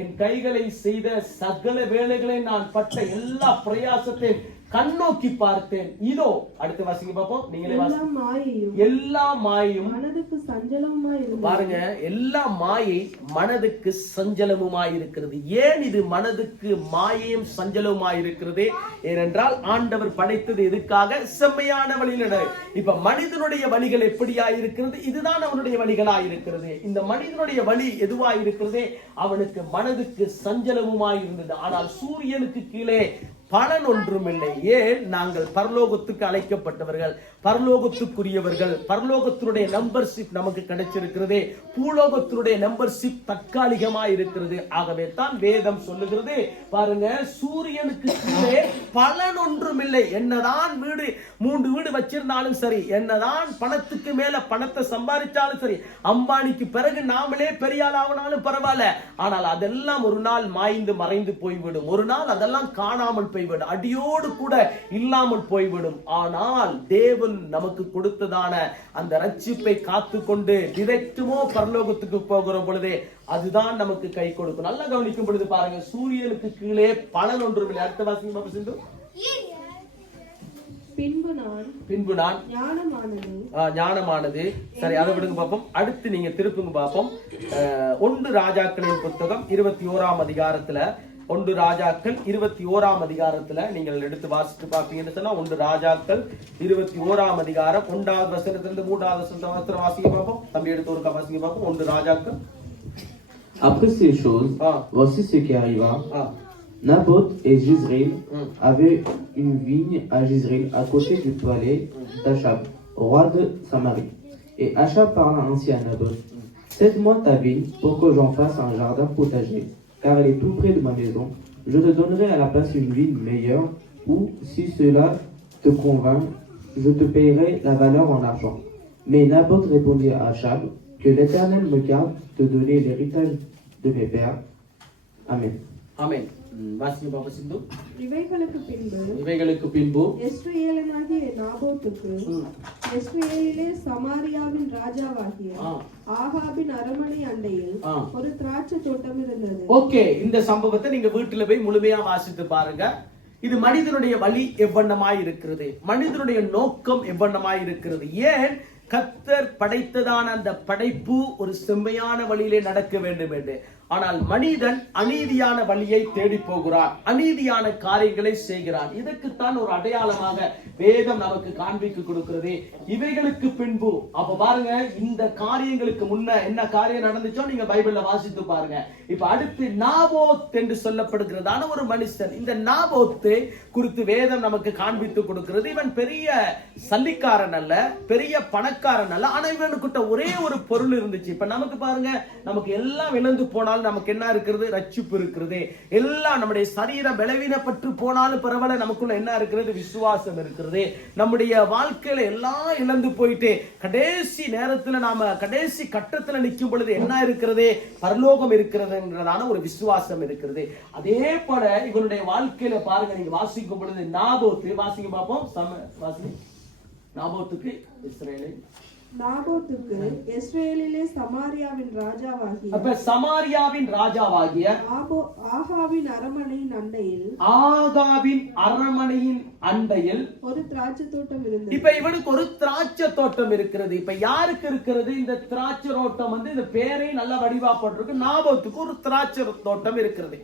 என் கைகளை செய்த சகல வேலைகளை நான் பட்ட எல்லா பிரயாசத்தையும் கண்ணோக்கி பார்த்தேன். இதோ அடுத்த வாசிங்க பாப்போம். நீங்களே எல்லா மாயும் மனதுக்கு சஞ்சலமுமாய் பாருங்க, எல்லா மாயை மனதுக்கு சஞ்சலமுமாய் இருக்கிறது. ஏன் இது மனதுக்கு மாயையும் சஞ்சலமுமாய் இருக்கிறது? ஏனென்றால் ஆண்டவர் படைத்தது எதுக்காக? செம்மையான வழியில. இப்ப மனிதனுடைய வழிகள் எப்படியா இருக்கிறது? இதுதான் அவனுடைய வழிகளாய் இருக்கிறது. இந்த மனிதனுடைய வழி எதுவாய் இருக்கிறது? அவனுக்கு மனதுக்கு சஞ்சலமுமாய் இருந்தது. ஆனால் சூரியனுக்கு கீழே பலன் ஒன்றும் இல்லை. ஏன்? நாங்கள் பரலோகத்துக்கு அழைக்கப்பட்டவர்கள், பரலோகத்துக்குரியவர்கள். பரலோகத்தினுடைய மெம்பர்ஷிப் நமக்கு கிடைச்சிருக்கிறது, பூலோகத்தினுடைய மெம்பர்ஷிப் தற்காலிகமா இருக்கிறது. ஆகவே தான் வேதம் சொல்லுகிறது பாருங்க, சூரியனுக்கு கீழே பலன் ஒன்றும் இல்லை. என்னதான் 3 வீடு வச்சிருந்தாலும் சரி, என்னதான் பணத்துக்கு மேல பணத்தை சம்பாதிச்சாலும் சரி, அம்பானிக்கு பிறகு நாமளே பெரிய ஆளாவனாலும் பரவாயில்ல, ஆனால் அதெல்லாம் ஒரு நாள் மாய்ந்து மறைந்து போய்விடும். ஒரு நாள் அதெல்லாம் காணாமல் போய்விடும், அடியோடு கூட இல்லாமல் போய்விடும். ஆனால் தேவன் நமக்கு கொடுத்ததான அந்த ரட்சிப்பை காத்துக்கொண்டு டிரெக்டுமோ பரலோகத்துக்கு போகிற பொழுதே அதுதான் நமக்கு கை கொடுக்கும். நல்லா கவனிக்கும் பொழுது பாருங்க, சூரியனுக்கு கீழே பலன் ஒன்றுமில்லை. அடுத்த வாசிங்க பாப்பா சிந்து. பின்பு நான் ஞானமானது. சரி, அதை விடுங்க பாப்போம். அடுத்து நீங்க திருப்புங்க பாப்போம். 1 ராஜாக்களின் புத்தகம் 21ஆம் அதிகாரத்துல, 1 ராஜாக்கள் 21ஆம் அதிகாரத்துல நீங்கள் எடுத்து வாசித்து பாப்பீங்கன்னு சொன்னா, 1 ராஜாக்கள் 21ஆம் அதிகாரம் 1வது வசனத்திலிருந்து 3வது வசனம் வாசிங்க பாப்போம். தம்பி எடுத்து ஒரு வாசிங்க பாப்போம். 1 ராஜாக்கள். Après ces choses, voici ce qui arriva. Naboth et Jezreel avaient une vigne à Jezreel à côté du palais d'Achab, roi de Samarie. Et Achab parla ainsi à Naboth: cède-moi ta vigne pour que j'en fasse un jardin potager, car elle est tout près de ma maison. Je te donnerai à la place une vigne meilleure, ou si cela te convainc, je te payerai la valeur en argent. Mais Naboth répondit à Achab: que l'Éternel me garde de donner l'héritage de mes pères. Amen. Amen. வாசிங்க பாப்பா சிந்து. இவைகளுக்கு பின்பு இஸ்ரவேலனாகிய நாபோத்துக்கு இஸ்ரவேலிலே சமாரியாவின் ராஜாவாகிய ஆகாபின் அரமனை அண்டையில் ஒரு திராட்சை தோட்டம் இருந்தது. ஓகே, இந்த சம்பவத்தை நீங்க வீட்டுல போய் முழுமையா வாசித்து பாருங்க. இது மனிதனுடைய வழி எவ்வண்ணமாய் இருக்கிறது, மனிதனுடைய நோக்கம் எவ்வண்ணமாய் இருக்கிறது. ஏன் கர்த்தர் படைத்ததான அந்த படைப்பு ஒரு செம்மையான வழியிலே நடக்க வேண்டும் என்று. ஆனால் மனிதன் அநீதியான வழியை தேடி போகிறான், அநீதியான காரியங்களை செய்கிறான். இதற்குத்தான் ஒரு அடையாளமாக வேதம் நமக்கு காண்பிக்க கொடுக்கிறது. இவைகளுக்கு பின்பு, அப்ப பாருங்க, இந்த காரியங்களுக்கு முன்ன என்ன காரியம் நடந்துச்சோ நீங்க பைபிள்ல வாசித்து பாருங்க. இப்ப அடுத்து நாபோத் என்று சொல்லப்படுகிறதான ஒரு மனுஷன். இந்த நாபோத்தை குறித்து வேதம் நமக்கு காண்பித்து கொடுக்கிறது. இவன் பெரிய சல்லிக்காரன் அல்ல, பெரிய பணக்காரன் அல்ல, ஆனா இவனுக்கிட்ட ஒரே ஒரு பொருள் இருந்துச்சு. இப்ப நமக்கு பாருங்க, நமக்கு எல்லாம் இழந்து போனாலும் நமக்கு என்ன இருக்கிறது? ரட்சிப்பு இருக்கிறது. எல்லாம் நம்முடைய சரீரம் பலவீனப்பட்டு போனாலும் பரவாயில்ல, நமக்குள்ள என்ன இருக்கிறது? விசுவாசம் இருக்கிறது. நம்முடைய வாழ்க்கையில எல்லாம் இழந்து போயிட்டு கடைசி நேரத்துல நாம கடைசி கட்டத்துல நிற்கும் பொழுது என்ன இருக்கிறது? பரலோகம் இருக்கிறதுன்றதான ஒரு விசுவாசம் இருக்கிறது. அதே போல இவனுடைய வாழ்க்கையில பாருங்க, நீங்க வாசிக்கும் பொழுது நாபோத்து, வாசிங்க பார்ப்போம், வாசிங்க. நாபோத்துக்கு இஸ்ரவேலிலே சமாரியாவின் ராஜாவாகிய, அப்ப சமாரியாவின் ராஜாவாகிய ஆகாபின் அரமனையின் அண்டையில் ஒரு திராட்சை தோட்டம் இருந்தது. இப்ப இவனுக்கு ஒரு திராட்சை தோட்டம் இருக்கிறது. இப்ப யாருக்கு இருக்கிறது இந்த திராட்சை தோட்டம்? இந்த பேரே நல்ல வடிவா போட்டிருக்கு. நாபோத்துக்கு ஒரு திராட்சை தோட்டம் இருக்கிறது.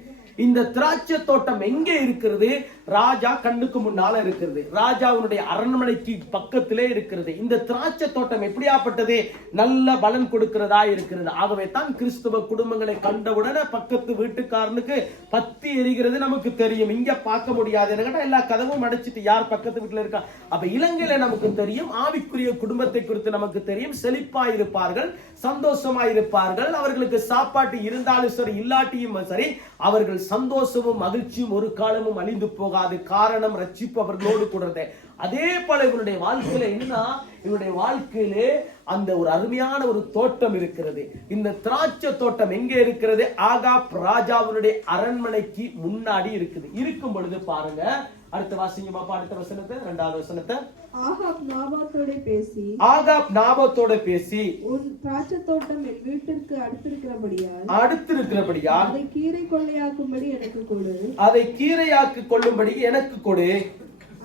இந்த திராட்சை தோட்டம் எங்கே இருக்கிறது? ராஜா கண்ணுக்கு முன்னால இருக்கிறது. ராஜாவுடைய அரண்மனைக்கு பக்கத்திலே இருக்கிறது. இந்த திராட்சை தோட்டம் எப்படியாப்பட்டது? நல்ல பலன் கொடுக்கிறதா இருக்கிறது. ஆகவே தான் கிறிஸ்துவ குடும்பங்களை கண்டவுடனே பக்கத்து வீட்டுக்காரனுக்கு பத்தி எரிகிறது நமக்கு தெரியும். இங்க பார்க்க முடியாது, எல்லா கதவும் அடைச்சிட்டு யார் பக்கத்து வீட்டுல இருக்கா. அப்ப இலங்கையில நமக்கு தெரியும், ஆவிக்குரிய குடும்பத்தை குறித்து நமக்கு தெரியும். செழிப்பாய் இருப்பார்கள், சந்தோஷமாய் இருப்பார்கள். அவர்களுக்கு சாப்பாட்டு இருந்தாலும் சரி, இல்லாட்டியும் சரி, அவர்கள் சந்தோஷமும் மகிழ்ச்சியும் ஒரு காலமும் அழிந்து போகாது. காரணம், ரட்சிப்பு அவர்களோடு கூடதே. அதே போல இவனுடைய வாழ்க்கையில என்ன? இவனுடைய வாழ்க்கையிலே அந்த ஒரு அருமையான ஒரு தோட்டம் இருக்கிறது. இந்த திராட்சை தோட்டம் எங்கே இருக்கிறது? ஆகாப் ராஜாவுடைய அரண்மனைக்கு முன்னாடி இருக்குது. இருக்கும் பொழுது பாருங்க, அடுத்த வாசிங்க பாப்பா, அடுத்த வசனத்தை, 2வது வசனத்தை. ஆகாப் நாபோத்தோட பேசி, உன் திராட்சை தோட்டம் என் வீட்டிற்கு அடுத்திருக்கிறபடியால் அதை கீரை கொள்ளையாக்கும்படி எனக்கு கொடு.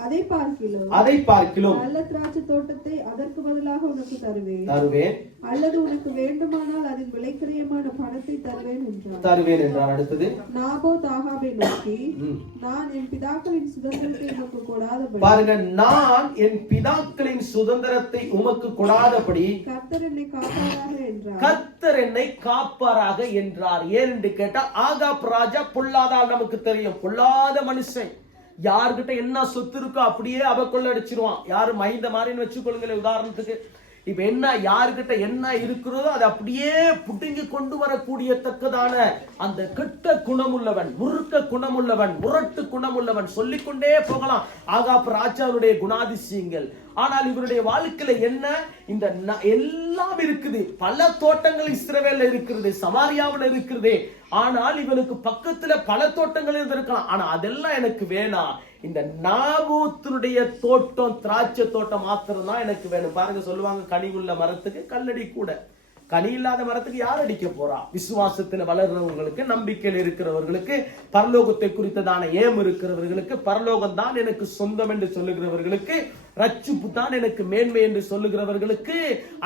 அதை பார்க்கிலும் நல்ல திராட்சை தோட்டத்தை அதற்கு பதிலாக உனக்கு தருவேன். அல்லது உனக்கு வேண்டுமானால் அதன் விலைக்கிரயமான பணத்தை தருவேன் என்றார். அடுத்தது, நாபோத் ஆகாபை நோக்கி, நான் என் பிதாக்களின் சுதந்திரத்தை உமக்கு கொடாதபடி, பாருங்க, நான் என் பிதாக்களின் சுதந்திரத்தை உமக்கு கொடாதபடி கர்த்தர் என்னை காப்பாராக என்றார். கர்த்தர் என்னை காப்பாராக என்றார். ஏன் என்று கேட்டா, ஆகாப் ராஜா பொல்லாதால் நமக்கு தெரியும். பொல்லாத மனுஷன். யாருகிட்ட என்ன சொத்து இருக்கோ அப்படியே அவ கொள்ளடிச்சிருவான். யாரு மைந்த மாதிரின்னு வச்சுக்கொள்ளுங்களேன் உதாரணத்துக்கு. இப்ப என்ன, யாருகிட்ட என்ன இருக்கிறதோ அதை அப்படியே புடுங்கி கொண்டு வரக்கூடியத்தக்கதான அந்த கெட்ட குணமுள்ளவன், முறுக்க குணமுள்ளவன், முரட்டு குணமுள்ளவன், சொல்லிக்கொண்டே போகலாம் ஆகாப் ராஜாவுடைய குணாதிசயங்கள். ஆனால் இவருடைய வாழ்க்கையில என்ன? இந்த எல்லாம் இருக்குது. பல தோட்டங்கள் இஸ்ரவேல்ல இருக்கிறது, சமாரியாவில் இருக்கிறது. ஆனால் இவனுக்கு பக்கத்துல பல தோட்டங்கள் இருந்திருக்கலாம். ஆனா அதெல்லாம் எனக்கு வேணாம். இந்த நாபோத்தினுடைய தோட்டம், திராட்சை தோட்டம் மாத்திரம் தான் எனக்கு வேணும். பாருங்க, சொல்லுவாங்க, கனி உள்ள மரத்துக்கு கல்லடி கூட. கனி இல்லாத மரத்துக்கு யார் அடிக்க போறா? விசுவாசத்துல வளர்றவங்களுக்கு, நம்பிக்கையில் இருக்கிறவர்களுக்கு, பரலோகத்தை குறித்ததான ஏம் இருக்கிறவர்களுக்கு, பரலோகம் தான் எனக்கு சொந்தம் என்று சொல்லுகிறவர்களுக்கு, ரட்சிப்பு தான் எனக்கு மேன்மை என்று சொல்லுகிறவர்களுக்கு.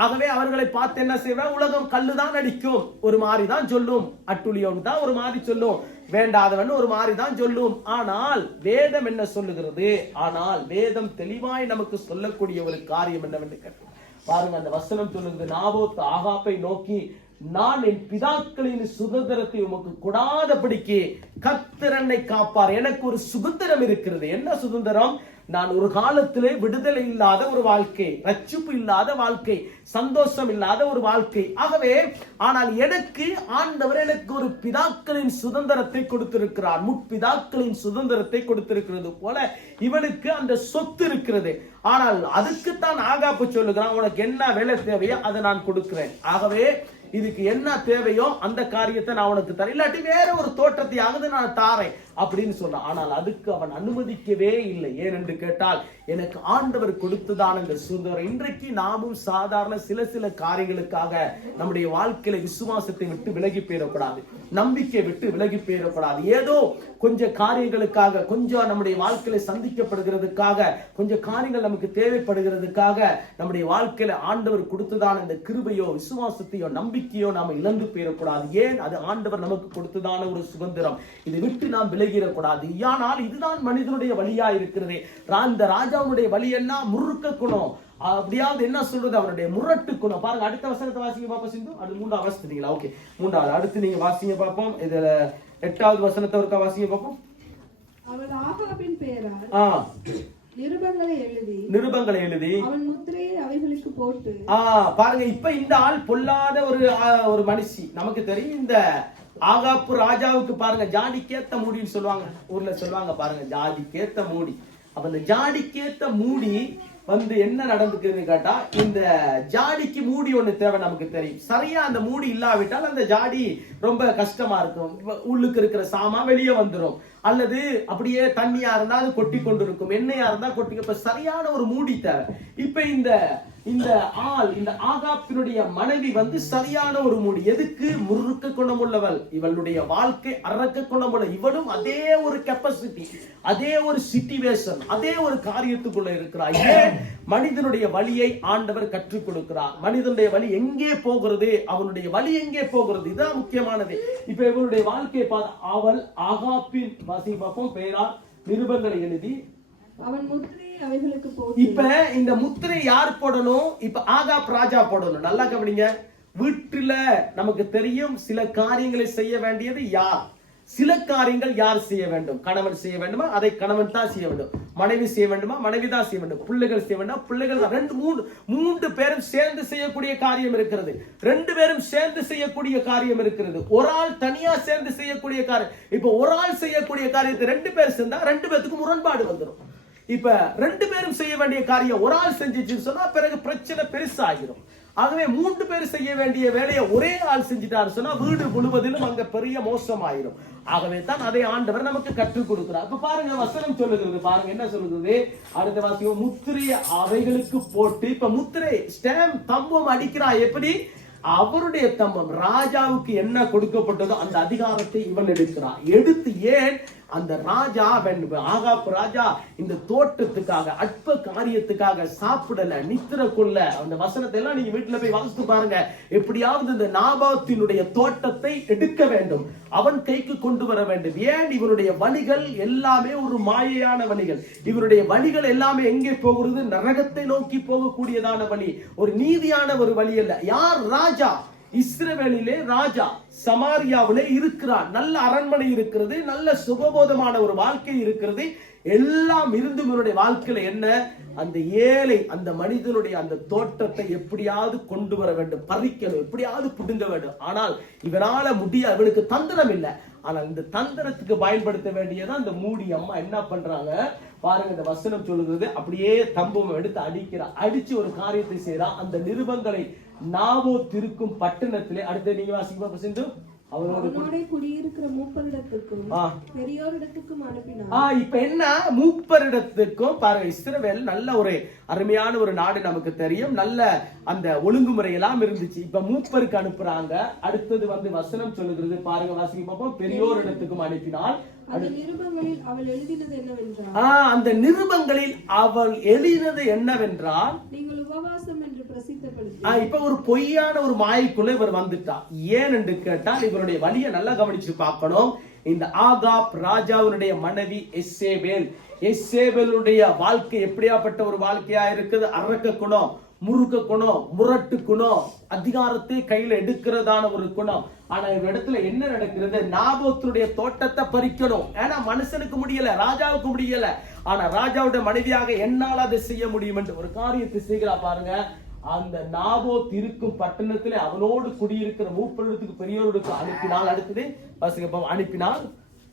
ஆகவே அவர்களை பார்த்து என்ன செய்வேன்? உலகம் கல்லுதான் அடிக்கும், ஒரு மாதிரி தான் சொல்லும். அட்டுழியம் தான் ஒரு மாதிரி சொல்லும், வேண்டாதவன் ஒரு மாதிரி தான் சொல்லும். ஆனால் வேதம் என்ன சொல்லுகிறது? ஆனால் வேதம் தெளிவாய் நமக்கு சொல்லக்கூடிய ஒரு காரியம் என்னவென்று கேட்கிறோம். பாருங்க, அந்த வசனம் சொல்லுகிறது, நாபோத் ஆகாப்பை நோக்கி, நான் என் பிதாக்களின் சுதந்திரத்தை உமக்கு கொடாதபடிக்கு கர்த்தர் என்னை காப்பார். எனக்கு ஒரு சுதந்திரம் இருக்கிறது. என்ன சுதந்திரம்? நான் ஒரு காலத்திலே விடுதலை இல்லாத ஒரு வாழ்க்கை, ரட்சிப்பு இல்லாத வாழ்க்கை, சந்தோஷம் இல்லாத ஒரு வாழ்க்கை. ஆகவே ஆனால் எனக்கு ஆண்டவர் எனக்கு ஒரு பிதாக்களின் சுதந்திரத்தை கொடுத்திருக்கிறார். முற்பிதாக்களின் சுதந்திரத்தை கொடுத்திருக்கிறது போல இவனுக்கு அந்த சொத்து இருக்கிறது. ஆனால் அதுக்குத்தான் ஆகாப்பு சொல்லுகிறான், உனக்கு என்ன வேலை தேவையோ அதை நான் கொடுக்கிறேன். ஆகவே இதுக்கு என்ன தேவையோ அந்த காரியத்தை நான் உனக்கு தரேன், இல்லாட்டி வேற ஒரு தோட்டத்தையாவது நான் தாரேன் அப்படின்னு சொன்னான். ஆனால் அதுக்கு அவன் அனுமதிக்கவே இல்லை. ஏனென்று கேட்டால் எனக்கு ஆண்டவர் கொடுத்ததான இந்த சுதந்திரம். இன்றைக்கு நாமும் சாதாரண சில காரியங்களுக்காக நம்முடைய வாழ்க்கையில விசுவாசத்தை விட்டு விலகி போயிடக்கூடாது, நம்பிக்கை விட்டு விலகி போயிடக்கூடாது. ஏதோ கொஞ்சம் காரியங்களுக்காக, கொஞ்சம் நம்முடைய வாழ்க்கையில சந்திக்கப்படுகிறதுக்காக, கொஞ்சம் காரியங்கள் நமக்கு தேவைப்படுகிறதுக்காக நம்முடைய வாழ்க்கையில ஆண்டவர் கொடுத்ததான இந்த கிருபையோ விசுவாசத்தையோ நம்பிக்கையோ நாம இழந்து போயிடக்கூடாது. ஏன்? அது ஆண்டவர் நமக்கு கொடுத்ததான ஒரு சுதந்திரம். இதை விட்டு நாம் விலகிடக்கூடாது. ஆனால் இதுதான் மனிதனுடைய வழியா இருக்கிறதே. அந்த ராஜாவுடைய வழி என்ன? முறுக்க குணம். அப்படியாவது என்ன சொல்றது? அவருடைய முரட்டு குணம். பாருங்க, அடுத்த வசனத்தை வாசிங்க பாப்போம். சிந்து அது 3வது வசனத்தீங்களா? ஓகே, 3வது. அடுத்து நீங்க வாசிங்க பாப்போம். இதுல 8வது வசனத்தை ஒருக்கா வாசிங்க பாப்போம். அவன் ஆகாபின் பெயரால் நிருபங்களை எழுதி அவன் முத்திரையை அவைகளுக்கு போட்டு. பாருங்க, இப்ப இந்த ஆள் பொல்லாத ஒரு மனுஷி. நமக்கு தெரியும் இந்த ஆகாப்பு ராஜாவுக்கு பாருங்க ஜாடிக்கேத்த மூடின்னு சொல்லுவாங்க, ஊர்ல சொல்லுவாங்க பாருங்க, ஜாடிக்கேத்த மூடி. அப்ப இந்த ஜாடிக்கேத்த மூடி வந்து என்ன நடந்துக்குதுன்னு கேட்டா, இந்த ஜாடிக்கு மூடி ஒண்ணு தேவை. நமக்கு தெரியும் சரியா அந்த மூடி இல்லாவிட்டால் அந்த ஜாடி ரொம்ப கஷ்டமா இருக்கும். உள்ளுக்கு இருக்கிற சாமான் வெளியே வந்துடும், அல்லது அப்படியே தண்ணியா இருந்தா அது கொட்டி கொண்டு இருக்கும், எண்ணெயா இருந்தா கொட்டி. இப்ப சரியான ஒரு மூடி தேவை. இப்ப இந்த ஆள், இந்த ஆகாப்பினுடைய மனைவி வந்து சரியான ஒரு மூடி. எதுக்கு? முறுக்க குணமுள்ளவள், இவளுடைய வாழ்க்கை அரக்க குணமுள்ள. இவளும் அதே ஒரு கெப்பாசிட்டி, அதே ஒரு சிச்சுவேஷன், அதே ஒரு காரியத்துக்குள்ள இருக்கிறார். ஏன்? மனிதனுடைய வழியை ஆண்டவர் கற்றுக் கொடுக்கிறார். மனிதனுடைய வழி எங்கே போகிறது, அவனுடைய வழி எங்கே போகிறது, இதுதான் முக்கியமானது. இப்ப இவனுடைய வாழ்க்கையை பார்த்து அவள் ஆகாப்பின் வாசிப்பாப்போம் பெயரால் நிருபங்களை எழுதி அவன் முத்திரையை அவைகளுக்கு போட்டு. இப்ப இந்த முத்திரை யார் போடணும்? இப்ப ஆகாப் ராஜா போடணும். நல்லா கவனிங்க. வீட்டுல நமக்கு தெரியும் சில காரியங்களை செய்ய வேண்டியது யார், சில காரியங்கள் யார் செய்ய வேண்டும்? கணவன் செய்ய வேண்டுமா? அதை கணவன் தான் செய்ய வேண்டும். மனைவி செய்ய வேண்டுமா? மனைவி தான் செய்ய வேண்டும். பிள்ளைகள் செய்ய வேண்டாம்? பிள்ளைகள் தான். மூன்று பேரும் சேர்ந்து செய்யக்கூடிய காரியம் இருக்கிறது. 2 பேரும் சேர்ந்து செய்யக்கூடிய காரியம் இருக்கிறது. ஒரு ஆள் தனியா சேர்ந்து செய்யக்கூடிய காரியம். இப்ப ஒரு ஆள் செய்யக்கூடிய காரியத்தை 2 பேர் செஞ்சா 2 பேருக்கு முரண்பாடு வந்துடும். இப்ப 2 பேரும் செய்ய வேண்டிய காரியம் ஒரு ஆள் செஞ்சிச்சுன்னு சொன்னா பிறகு பிரச்சனை பெருசாகிடும். ஆகவே 3 பேர் செய்ய வேண்டிய வேலையை ஒரே ஆள் செஞ்சிட்டாரு சொன்னா வீடு முழுவதிலும் அங்க பெரிய மோசமாயிரும். ஆகவே தான் அதை ஆண்டவர் நமக்கு கற்றுக் கொடுக்கிறார். இப்ப பாருங்க, வசனம் சொல்லுகிறது பாருங்க, என்ன சொல்லுகிறது? அடுத்த வாசியம், முத்திரையை அவைகளுக்கு போட்டு. இப்ப முத்திரை ஸ்டாம்ப் தம்பம் அடிக்கிறா. எப்படி? அவருடைய தம்பம் ராஜாவுக்கு என்ன கொடுக்கப்பட்டதோ அந்த அதிகாரத்தை இவன் எடுக்கிறான். எடுத்து ஏன் அந்த ராஜா, ஆகாப் ராஜா இந்த தோட்டத்துக்காக அற்ப காரியத்துக்காக சாப்பிடல, நித்திர கொள்ள. அந்த வசனத்தை எல்லாம் நீங்க வீட்டுல போய் வாசித்து பாருங்க. எப்படியாவது இந்த நாபாத்தினுடைய தோட்டத்தை எடுக்க வேண்டும், அவன் கைக்கு கொண்டு வர வேண்டும். ஏன்? இவருடைய வழிகள் எல்லாமே ஒரு மாயையான வழிகள். இவருடைய வழிகள் எல்லாமே எங்கே போகிறது? நரகத்தை நோக்கி போகக்கூடியதான வழி, ஒரு நீதியான ஒரு வழி அல்ல. யார்? ராஜா. இஸ்ரவேலிலே ராஜா சமாரியாவிலே இருக்கிறார். நல்ல அரண்மனை இருக்கிறது, நல்ல சுகபோதமான ஒரு வாழ்க்கை இருக்கிறது. எல்லாம் இருந்தும் இவருடைய வாழ்க்கையில என்ன? அந்த ஏழை, அந்த மனிதனுடைய அந்த தோட்டத்தை எப்படியாவது கொண்டு வர வேண்டும், பறிக்கணும், எப்படியாவது புடுங்க வேண்டும். ஆனால் இவனால முடியாது, இவனுக்கு தந்திரம் இல்லை. ஆனால் இந்த தந்திரத்துக்கு பயன்படுத்த வேண்டியதான் இந்த மூடி அம்மா என்ன பண்றாங்க பாருங்க. இந்த வசனம் சொல்லுகிறது, அப்படியே தம்பம் எடுத்து அடிக்கிறான். அடிச்சு ஒரு காரியத்தை செய்யறான். அந்த நிருபங்களை நாபோத் இருக்கும் பட்டணத்திலே, அடுத்து நீங்க வாசிக்க சிந்து, அவனோட குடியிருக்கிற மூப்பரிடத்துக்கும் பெரியோரிடத்துக்கும் அனுப்பினான். இப்ப என்ன? மூப்பரிடத்துக்கும். பாருங்க, இஸ்ரவேல் நல்ல ஒரு அருமையான ஒரு நாடு, நமக்கு தெரியும். நல்ல அந்த ஒழுங்குமுறை எல்லாம் இருந்துச்சு. இப்ப மூப்பருக்கு அனுப்புறாங்க. அடுத்தது வந்து வசனம் சொல்லுகிறது பாருங்க, வாசிக்க பார்ப்போம். பெரியோரிடத்துக்கும் அனுப்பினால். அந்த நிருபங்களில் அவள் எழுதினது என்னவென்றால், நீங்கள் உபவாசம் என்று பிரசித்தப்படுத்தி. இப்ப ஒரு பொய்யான ஒரு மாயைக்குள்ள இவர் வந்துட்டா. ஏன் என்று கேட்டால் இவருடைய வழியை நல்லா கவனிச்சு பார்க்கணும். இந்த ஆகாப் ராஜாவுடைய மனைவி எசேபேல். எசேபேலுடைய வாழ்க்கை எப்படியாப்பட்ட ஒரு வாழ்க்கையா இருக்குது? அரக்க குணம், முறுக்க குணம், முரட்டு குணம், அதிகாரத்தை கையில எடுக்கிறதான ஒரு குணம். ஆனா இந்த இடத்துல என்ன நடக்கிறது? நாபோத்துடைய தோட்டத்தை பறிக்கணும். ஏன்னா மனுஷனுக்கு முடியல, ராஜாவுக்கு முடியல. ஆனா ராஜாவுடைய மனைவியாக என்னால் அதை செய்ய முடியும் என்று ஒரு காரியத்தை செய்கிறா. பாருங்க, அந்த நாபோத் இருக்கும் பட்டணத்திலே அவனோடு குடியிருக்கிற மூப்பரிடத்துக்கு பெரியோருக்கு அனுப்பினால். அடுத்தது அனுப்பினால்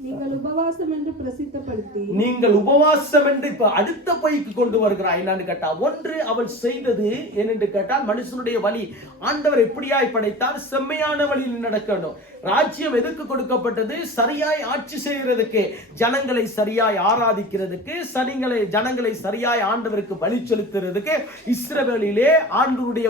நீங்கள் உபவாசம் என்று பிரசித்தப்படுத்தி நீங்கள் உபவாசம் என்று இப்ப அடுத்த பைக்கு கொண்டு வருகிறாய் என்னன்னு கேட்டா, ஒன்று அவள் செய்தது என்னென்று கேட்டால் மனுஷனுடைய வழி ஆண்டவர் எப்படியாய் படைத்தால் செம்மையான வழியில் நடக்கணும். ராஜ்யம் எதுக்கு கொடுக்கப்பட்டது? சரியாய் ஆட்சி செய்கிறதுக்கு, ஜனங்களை சரியாய் ஆராதிக்கிறதுக்கு, ஜனங்களை சரியாய் ஆண்டவருக்கு பலி செலுத்துறதுக்கு. இஸ்ரவேலிலே ஆண்டவருடைய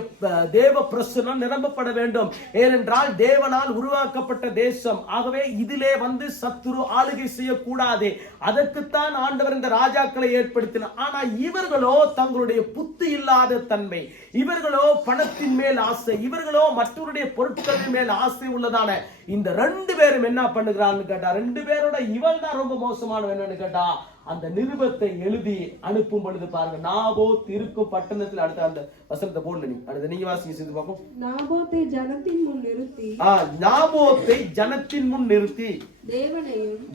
தேவ பிரசன்னம் நிரம்பப்பட வேண்டும். ஏனென்றால் தேவனால் உருவாக்கப்பட்ட தேசம். ஆகவே இதிலே வந்து சத்துரு ஆளுகை செய்யக்கூடாது. அதற்குத்தான் ஆண்டவர் இந்த ராஜாக்களை ஏற்படுத்தினார். ஆனா இவர்களோ தங்களுடைய புத்தி இல்லாத தன்மை, இவர்களோ பணத்தின் மேல் ஆசை, இவர்களோ மற்றவருடைய பொருட்களின் மேல் ஆசை உள்ளதான இந்த ரெண்டு பேரும் என்ன பண்ணுகிறான்னு கேட்டா, ரெண்டு பேரோட இவள் தான் ரொம்ப மோசமானவன். என்னன்னு கேட்டா, அந்த நிருபத்தை எழுதி அனுப்பும் பொழுது பாருங்க, நாபோத் இருக்கும் பட்டணத்தில், அடுத்த அந்த வசனத்தை போடல, நீ அடுத்த நீங்க வாசிங்க செய்து பார்ப்போம். நாபோத்தை ஜனத்தின் முன் நிறுத்தி, நாபோத்தை ஜனத்தின் முன் நிறுத்தி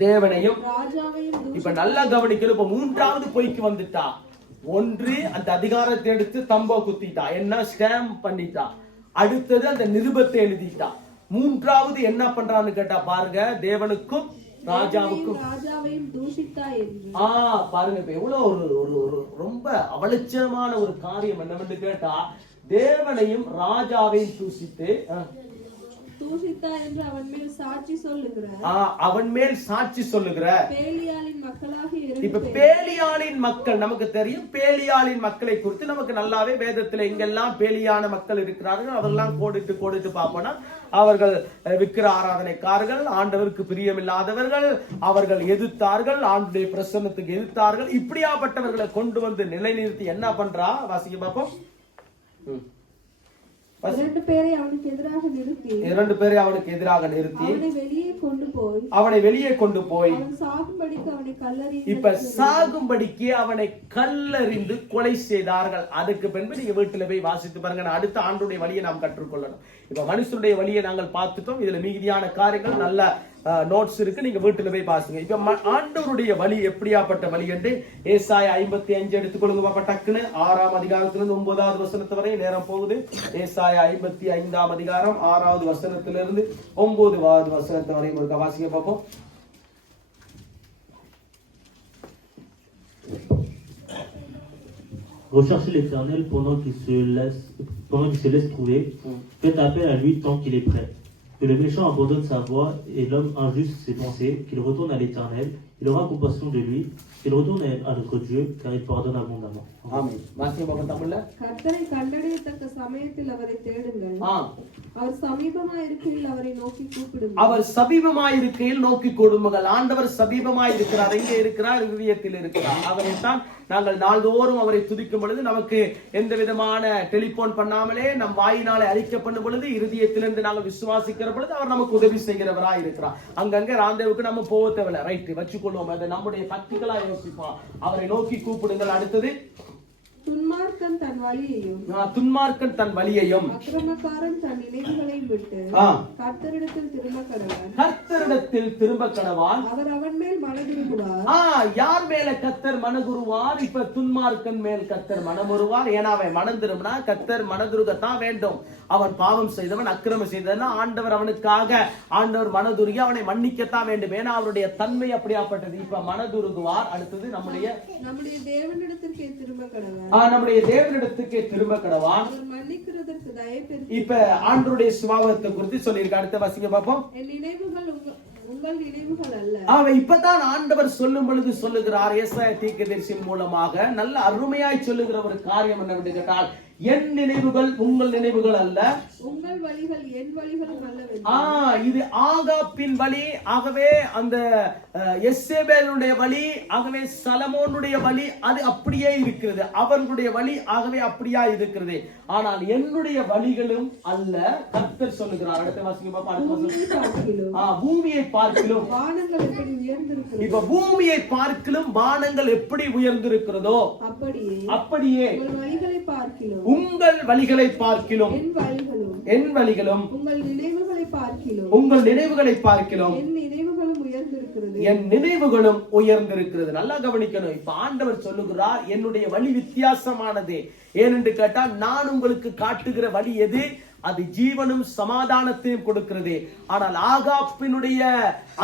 தேவனையும் ராஜாவையும். இப்ப நல்லா கவனிக்கணும். இப்ப மூன்றாவது பொய்க்கு வந்துட்டா. ஒன்று அந்த அதிகாரத்தை எடுத்து தம்போ குத்திட்டா, என்ன ஸ்டாம்ப் பண்ணிட்டா. அடுத்தது அந்த நிருபத்தை எழுதிட்டா. மூன்றாவது என்ன பண்றான்னு கேட்டா பாருங்க, தேவனுக்கும் ராஜாவுக்கும் பாருங்க இப்ப எவ்வளவு ஒரு ரொம்ப அவலட்சணமான ஒரு காரியம் என்னவென்று கேட்டா, தேவனையும் ராஜாவையும் தூஷித்தா என்று அவன் மேல் சாட்சி சொல்லுகிற பேலியாளின் மக்களாக இப்ப பேலியாளின் மக்கள் நமக்கு தெரியும். பேலியாளின் மக்களை குறித்து நமக்கு நல்லாவே வேதத்துல எங்கெல்லாம் பேலியான மக்கள் இருக்கிறார்கள் அவர்களெல்லாம் கோடிட்டு பார்ப்போம்னா, அவர்கள் விக்கிர ஆராதனைக்காரர்கள், ஆண்டவருக்கு பிரியமில்லாதவர்கள், அவர்கள் எதிர்த்தார்கள், ஆண்டுடைய பிரசன்னத்துக்கு எதிர்த்தார்கள். இப்படியாப்பட்டவர்களை கொண்டு வந்து நிலைநிறுத்தி என்ன பண்றா, வாசிக்க பார்ப்போம். இரண்டு பேரை அவனுக்கு எதிராக நிறுத்தி அவனை வெளியே கொண்டு போய் இப்ப சாகும்படிக்கு அவனை கல்லறிந்து கொலை செய்தார்கள். அதுக்கு பின்பு நீங்க வீட்டுல போய் வாசித்து பாருங்க. அடுத்த ஆண்டுடைய வழியை நாம் கற்றுக்கொள்ளணும். இப்ப மனுஷனுடைய வழியை நாங்கள் பார்த்துட்டோம். இதுல மீதியான காரியங்கள் நல்ல நோட்ஸ் இருக்கு, நீங்க வீட்டுல போய் பாருங்க. இப்ப ஆண்டவருடைய வழி எப்படியாப்பட்ட வழி என்று ஏசாயா 55 எடுத்துக்கொள்ளுங்க பாப்பா டக்குன்னு. 6ஆம் அதிகாரத்திலிருந்து 9வது வசனத்து வரை நேரம் போகுது. ஏசாயா 55ஆம் அதிகாரம் 6வது வசனத்திலிருந்து 9வது வசனத்து வரை ஒரு வாசிக்க பார்ப்போம். Recherchez l'Éternel pendant qu'il se laisse trouver. Faites appel à lui tant qu'il est prêt. Que le méchant abandonne sa voie et l'homme injuste ses pensées, qu'il retourne à l'Éternel, il aura compassion de lui, qu'il retourne à notre Dieu, car il pardonne abondamment. Amen. கர்த்தரை கண்டடையத்தக்க சமயத்தில் அவரை தேடுங்கள். அவர் சமீபமாயிருக்கையில் அவரை நோக்கி கூப்பிடுங்கள். அவர் சமீபமாயிருக்கையில் நோக்கி கூப்பிடுங்கள். ஆண்டவர் சமீபமாயிருக்கிறார். எங்கே இருக்கிறார்? இதயத்தில் இருக்கிறார். அவரைத்தான் நாங்கள் நாள்தோறும் அவரை துதிக்கும் பொழுது, நமக்கு எந்த விதமான டெலிபோன் பண்ணாமலே நம் வாயினாலே அறிக்கை பண்ணும் பொழுது, இருதயத்திலிருந்து நாங்கள் விசுவாசிக்கிற பொழுது அவர் நமக்கு உதவி செய்கிறவராய் இருக்கிறார். அங்கங்க ராந்தேவுக்கு நம்ம போக தேவையில்லை. ரைட், வச்சுக்கொள்வோம். அதை நம்முடைய பக்திகளா யோசிப்போம். அவரை நோக்கி கூப்பிடுங்கள். அடுத்தது, துன்மார்க்கன் தன் வழியையும் அக்கிரமக்காரன் தன் நினைவுகளையும் விட்டு கர்த்தரிடத்தில் திரும்ப கடவான். அவர் அவன் மேல் மனதுருகுவார். யார் மேல கர்த்தர் மனதுருவார்? இப்ப துன்மார்க்கன் மேல் கர்த்தர் மனமுருவார். ஏன்னா அவன் மனம் திரும்பினா கர்த்தர் மனதுருகத்தான் வேண்டும். அவன் பாவம் செய்தவன், அக்கிரமம் செய்தவன், ஆண்டவர் அவனுக்காக மனதுருகி அவனை மன்னிக்கத்தான் வேண்டும். ஏன்னா அவருடைய தன்மை அப்படியாப்பட்டது. இப்ப மனதுருகுவார். அடுத்தது, நம்முடைய தேவனிடத்திற்கே திரும்ப கடவான். நம்முடைய தேவனிடத்துக்கே திரும்ப கடவான். மன்னிக்கிறதற்கு தயை பெருகி. இப்ப ஆண்டவருடைய சுபாவத்தை குறித்து சொல்லியிருக்க. அடுத்த வாசிங்க பார்ப்போம். என் நினைவுகள் உங்கள் நினைவுகள் அல்ல. இப்பதான் ஆண்டவர் சொல்லும் பொழுது சொல்லுகிறார், ஏசாயா தீர்க்கதரிசியின் மூலமாக நல்ல அருமையாய் சொல்லுகிற ஒரு காரியம் என்னவென்று கேட்டால், என் நினைவுகள் உங்கள் நினைவுகள் அல்ல, உங்கள் வழிகள் என் வழிகளும் அல்ல. இது ஆகாப்பின் வழி. ஆகவே அந்த எசேபேலுடைய வழி, ஆகவே சலமோனுடைய வழி அது அப்படியே இருக்கிறது. அவர்களுடைய வழி ஆகவே அப்படியா இருக்கிறது. ஆனால் என்னுடைய வழிகளும் அல்ல, கர்த்தர் சொல்லுகிறார். அடுத்த வாசிங்க பாப்பா. பூமியை பார்க்கிலும் வானங்கள் எப்படி உயர்ந்திருக்கிறது. இப்ப பூமியை பார்க்கிலும் வானங்கள் எப்படி உயர்ந்திருக்கிறதோ அப்படியே உங்கள் வழிகளை பார்க்கிலும் உங்கள் வழிகளை பார்க்கிலும் என் வழிகளும் உங்கள் நினைவுகளை பார்க்கிலும் என் நினைவுகளும் உயர்ந்திருக்கிறது. நல்லா கவனிக்கணும். இப்ப ஆண்டவர் சொல்லுகிறார், என்னுடைய வழி வித்தியாசமானது. ஏனென்று கேட்டால், நான் உங்களுக்கு காட்டுகிற வழி எது அது ஜீவனும் சமாதானத்தையும் கொடுக்கிறது. ஆனால் ஆகாப்பினுடைய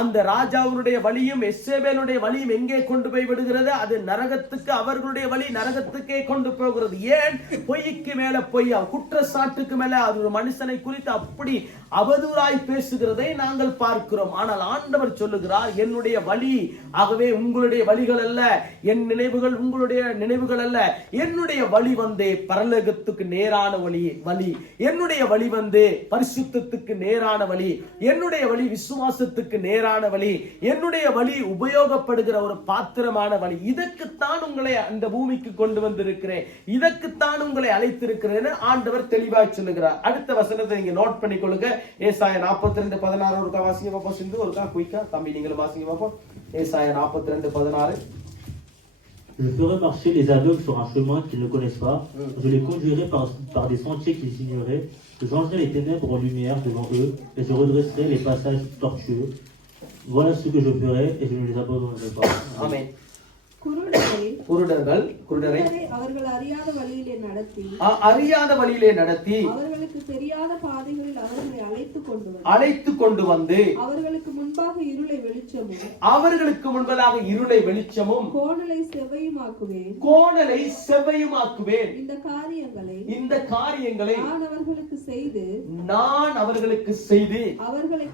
அந்த ராஜாவுடைய வழியும் எசேபேலுடைய வழியும் எங்கே கொண்டு போய் விடுகிறது? அது நரகத்துக்கு, அவர்களுடைய வழி நரகத்துக்கே கொண்டு போகிறது. ஏன்? பொய்க்கு மேல பொய், குற்றச்சாட்டுக்கு மேல அது ஒரு மனுஷனை குறித்து அப்படி அவதூறாய் பேசுகிறதை நாங்கள் பார்க்கிறோம். ஆனால் ஆண்டவர் சொல்லுகிறார், என்னுடைய வழி ஆகவே உங்களுடைய வழிகள் அல்ல, என் நினைவுகள் உங்களுடைய நினைவுகள் அல்ல, என்னுடைய வழி வந்து பரலோகத்துக்கு நேரான வழி, என்னுடைய வழி வந்து பரிசுத்தத்துக்கு நேரான வழி, என்னுடைய வழி விசுவாசத்துக்கு நேரான வழி, என்னுடைய வழி உபயோகப்படுகிற ஒரு பாத்திரமான வழி. இதற்குத்தான் உங்களை அந்த பூமிக்கு கொண்டு வந்திருக்கிறேன், இதற்குத்தான் உங்களை அழைத்திருக்கிறேன் ஆண்டவர் தெளிவாய் சொல்லுகிறார். அடுத்த வசனத்தை நீங்க நோட் பண்ணிக்கொள்ளுங்க. ஏசாயா 42:16 ஒருக்கா வாசிங்க பாப்போம். சிந்து ஒருக்கா குயிக்கா தம்பி நீங்களும் வாசிங்க பாப்போம். ஏசாயா 42:16. Je ferai marcher les aveugles sur un chemin qu'ils ne connaissent pas. Je les conduirai par des sentiers qu'ils ignoraient. Je changerai les ténèbres en lumière devant eux et je redresserai les passages tortueux. Voilà ce que je ferai et je ne les abandonnerai pas. Amen. குருடரை அவர்கள் அறியாத வழியிலே நடத்தி அவர்களுக்கு தெரியாத பாதைகளில் அவர்களை அழைத்து கொண்டு வந்து அவர்களுக்கு முன்பாக இருளை வெளிச்சமும் கோணலை செவ்வையுமாக்குவேன். இந்த காரியங்களை நான் அவர்களுக்கு செய்து அவர்களை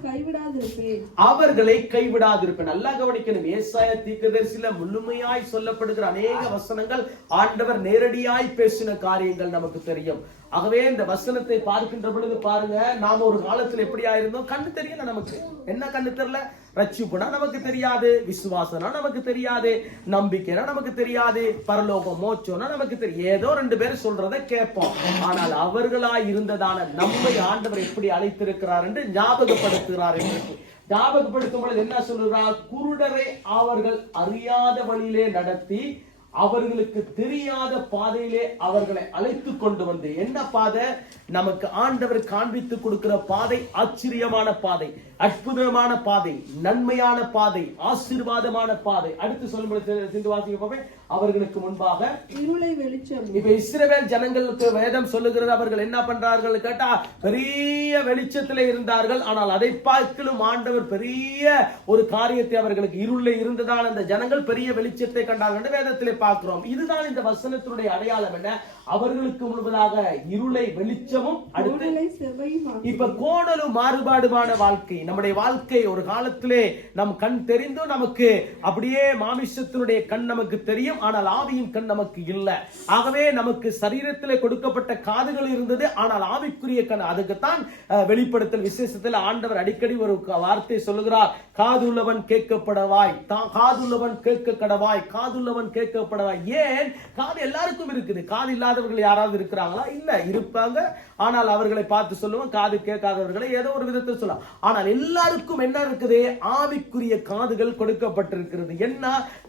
கைவிடாதிருப்பேன். நல்லா கவனிக்கணும். ஏசாயா தீர்க்கதரிசியில முழுமையாய் சொல்லப்படுகிற அநேக வசனங்கள் ஆண்டவர் நேரடியாய் பேசின காரியங்கள் நமக்கு தெரியும். ஆகவே இந்த வசனத்தை பார்க்கின்ற பொழுது பாருங்க, நாம ஒரு காலத்துல எப்படியா இருந்தோம்? கண்ணு தெரியல நமக்கு. என்ன கண்ணு தெரியல? ரட்சிப்புனா நமக்கு தெரியாது, விசுவாசனா நமக்கு தெரியாது, நம்பிக்கைனா நமக்கு தெரியாது, பரலோகம் மோட்சம்னா நமக்கு தெரியும். ஏதோ 2 பேர் சொல்றதை கேட்போம். ஆனால் அவர்களாய் இருந்ததான நம்மை ஆண்டவர் எப்படி அழைத்திருக்கிறார் என்று ஞாபகப்படுத்துகிறார். என்று ஞாபகப்படுத்தும் பொழுது என்ன சொல்றார்? குருடரை அவர்கள் அறியாத வழியிலே நடத்தி அவர்களுக்கு தெரியாத பாதையிலே அவர்களை அழைத்து கொண்டு வந்து. என்ன பாதை? நமக்கு ஆண்டவர் காண்பித்து கொடுக்கிற பாதை ஆச்சரியமான பாதை, அற்புதமான பாதை, நன்மையான பாதை, ஆசீர்வாதமான பாதை. அடுத்து சொல்லும்போது அவர்களுக்கு முன்பாக இருளை வெளிச்சம். இப்ப இஸ்ரவேல் ஜனங்களுக்கு வேதம் சொல்லுகிறது, அவர்கள் என்ன பண்றார்கள் கேட்டா பெரிய வெளிச்சத்திலே இருந்தார்கள். ஆனால் அதை பார்க்கலும் ஆண்டவர் பெரிய ஒரு காரியத்தை அவர்களுக்கு இருளே இருந்ததால் அந்த ஜனங்கள் பெரிய வெளிச்சத்தை கண்டார்கள் என்று வேதத்திலே பார்க்கிறோம். இதுதான் இந்த வசனத்தினுடைய அடையாளம். என்ன? அவர்களுக்கு முழுவதாக இருளை வெளிச்சமும், அடுத்து இப்ப கோணலும் மாறுபாடுமான வாழ்க்கை. நம்முடைய வாழ்க்கை ஒரு காலத்திலே நம் கண் தெரிந்தும் நமக்கு அப்படியே மாமிசத்தினுடைய கண் நமக்கு தெரியும், ஆனால் ஆவியின் கண் நமக்கு இல்லை. ஆகவே நமக்கு சரீரத்திலே கொடுக்கப்பட்ட காதுகள் இருந்தது, ஆனால் ஆவிக்குரிய கண். அதுக்குத்தான் வெளிப்படுத்தல் விசேஷத்தில் ஆண்டவர் அடிக்கடி ஒரு வார்த்தை சொல்லுகிறார், காதுள்ளவன் கேட்கப்படவாய், காதுள்ளவன் கேட்க கடவாய், காதுள்ளவன் கேட்கப்படவாய். ஏன்? காது எல்லாருக்கும் இருக்குது. காது இல்லாதவர்கள் யாராவது இருக்கிறாங்களா? இல்ல, இருப்பாங்க. ஆனால் அவர்களை பார்த்து சொல்லுவோம், காது கேட்காதவர்களை ஏதோ ஒரு விதத்தில் சொல்லலாம். ஆனால் எல்லாருக்கும் என்ன இருக்குது? ஆவிக்குரிய காதுகள் கொடுக்கப்பட்டிருக்கிறது. என்ன?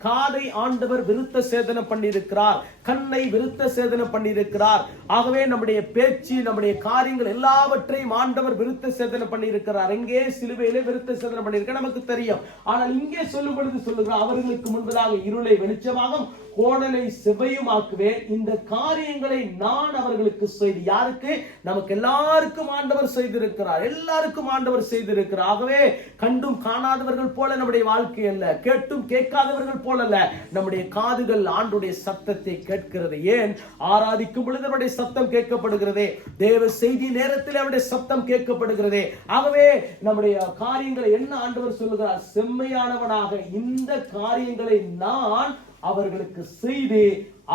காதை ஆண்டவர் விருத்த சேதனம் பண்ணியிருக்கிறார், கண்ணை விருத்த சேதனம் பண்ணியிருக்கிறார். ஆகவே நம்முடைய பேச்சு, நம்முடைய காரியங்கள் எல்லாவற்றையும் ஆண்டவர் விருத்த சேதனம் பண்ணியிருக்கிறார். எங்கே? சிலுவையிலே விருத்த சேதனம் பண்ணியிருக்க நமக்கு தெரியும். ஆனால் இங்கே சொல்லும் பொழுது சொல்லுகிறார், அவர்களுக்கு முன்பதாக இருளை வெளிச்சமாகும், கோணலை செவ்வையுமாக்குவேன். இந்த காரியங்களை நான் அவர்களுக்கு செய்து. யாருக்கு? நமக்கு எல்லாருக்கும் ஆண்டவர் செய்திருக்கிறார். எல்லாருக்கும் ஆண்டவர் செய்திருக்கிறார். ஆகவே கண்டும் காணாதவர்கள் போல நம்முடைய வாழ்க்கை அல்ல, கேட்டும் கேட்காதவர்கள் போல அல்ல. நம்முடைய காதுகள் ஆண்டுடைய சத்தத்தை கேட்கிறது. ஏன்? ஆராதிக்கும் பொழுது அவருடைய சத்தம் கேட்கப்படுகிறது, தேவ செய்தி நேரத்தில் அவருடைய சத்தம் கேட்கப்படுகிறது. ஆகவே நம்முடைய காரியங்களை என்ன ஆண்டவர் சொல்லுகிறார்? செம்மையானவனாக இந்த காரியங்களை நான் அவர்களுக்கு செய்து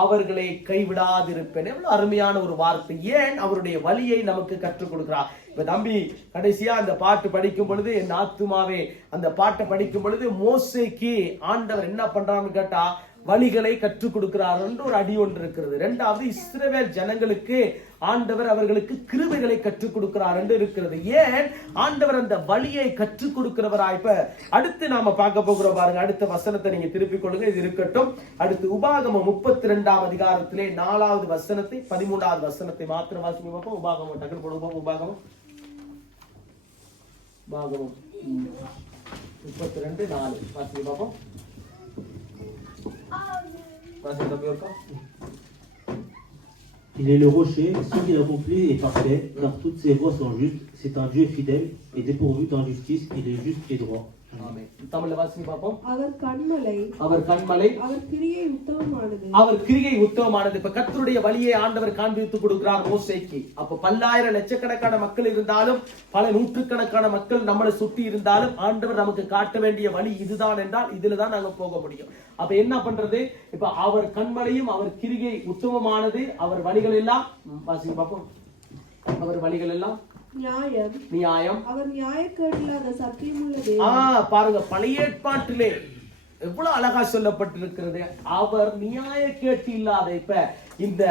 அவர்களை கைவிடாதிருப்பேன். எவ்வளவு அருமையான ஒரு வார்த்தை. ஏன்? அவருடைய வழியை நமக்கு கற்றுக் கொடுக்கிறார். இப்ப தம்பி கடைசியா அந்த பாட்டு படிக்கும் பொழுது, என் ஆத்துமாவே, அந்த பாட்டை படிக்கும் பொழுது மோசேக்கு ஆண்டவர் என்ன பண்றான்னு கேட்டா வழிகளை கற்றுக் கொடுக்கிறார் என்று ஒரு அடி ஒன்று இருக்கிறது. இரண்டாவது, இஸ்ரவேல் ஜனங்களுக்கு ஆண்டவர் அவர்களுக்கு கிருபைகளை கற்றுக் கொடுக்கிறார் என்று இருக்கிறது. ஏன்? ஆண்டவர் அந்த வழியை கற்றுக் கொடுக்கிறவராய். இப்ப அடுத்து நாம பார்க்க போகிறோம் பாருங்க. அடுத்த வசனத்தை நீங்க திருப்பிக் கொள்ளுங்க, இது இருக்கட்டும். அடுத்து உபாகமம் 32ஆம் அதிகாரத்திலே 4வது வசனத்தை 13வது வசனத்தை மாத்திரம் வாசிக்க பார்ப்போம். உபாகமம் டக்குனு போடுவோம். உபாகமம் 32:4 வாசிக்க பார்ப்போம். Il est le rocher, ce qu'il accomplit est parfait, car toutes ses voies sont justes. C'est un Dieu fidèle et dépourvu d'injustice, il est juste et droit. ஆமென். தமிழ்ல வாசிங்க பாப்போம். அவர் கண்மலை அவர் கண்மலை, அவர் கிரியை உத்தமமானது அவர் கிரியை உத்தமமானது. இப்ப கர்த்தருடைய வழியை ஆண்டவர் காண்பித்து கொடுக்கிறார் மோசேக்கு. அப்ப பல்லாயிரம் லட்சக்கணக்கான மக்கள் இருந்தாலும், பல நூற்றுக்கணக்கான மக்கள் நம்மளை சுத்தி இருந்தாலும், ஆண்டவர் நமக்கு காட்ட வேண்டிய வழி இதுதான் என்றால் இதுலதான் நாங்க போக முடியும். அப்ப என்ன பண்றது? இப்ப அவர் கண்மலையும் அவர் கிரியை உத்தமமானது, அவர் வழிகள் எல்லாம் வாசிங்க பாப்போம். அவர் வழிகள் எல்லாம் நியாயம் நியாயம். அவர் நியாயக்கேடில்லாத சத்தியமுள்ள தேவன். பாருங்க, பழைய ஏற்பாட்டிலே எவ்வளவு அழகா சொல்லப்பட்டிருக்கிறது. அவர் நியாயக்கேட்டு இல்லாத. இப்ப இந்த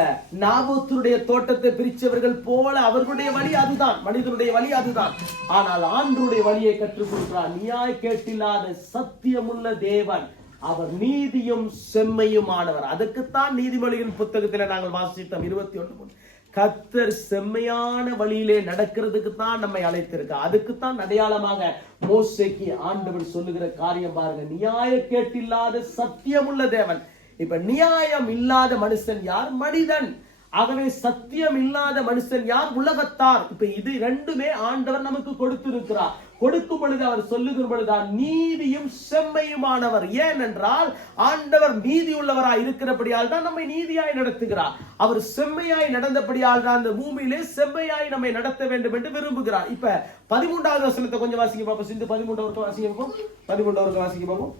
நாபோத்துடைய தோட்டத்தை பிரிச்சவர்கள் போல அவர்களுடைய வழி அதுதான், மனிதனுடைய வழி அதுதான். ஆனால் ஆண்டவருடைய வழியை கற்றுக் கொடுக்கிறார். நியாயக்கேட்டு இல்லாத சத்தியமுள்ள தேவன், அவர் நீதியும் செம்மையுமானவர். அதுக்குத்தான் நீதிமொழிகளின் புத்தகத்தில் நாங்கள் வாசித்தோம் 21. கர்த்தர் செம்மையான வழியிலே நடக்கிறதுக்கு தான் நம்மை அழைத்திருக்க. அதுக்குத்தான் அடையாளமாக மோசேக்கு ஆண்டவர் சொல்லுகிற காரியம் பாருங்க, நியாயக்கேட்டில்லாத சத்தியமுள்ள தேவன். இப்ப நியாயம் இல்லாத மனுஷன் யார்? மனிதன். ஆகவே சத்தியம் இல்லாத மனுஷன் யார்? உலகத்தார். இப்ப இது ரெண்டுமே ஆண்டவர் நமக்கு கொடுத்திருக்கிறார். கொடுக்கும் பொழுது அவர் சொல்லுகிற பொழுதுதான் நீதியும் செம்மையுமானவர். ஏனென்றால் ஆண்டவர் நீதி உள்ளவராய் இருக்கிறபடியால் தான் நம்மை நீதியாய் நடத்துகிறார். அவர் செம்மையாய் நடந்தபடியால் தான் அந்த பூமியிலே செம்மையாய் நம்மை நடத்த வேண்டும் என்று விரும்புகிறார். இப்ப 13வது வசனத்தை கொஞ்சம் வாசிக்க பார்ப்போம். சிந்து 13வது வாசிக்க பார்ப்போம். 13வது வாசிக்க பார்ப்போம்.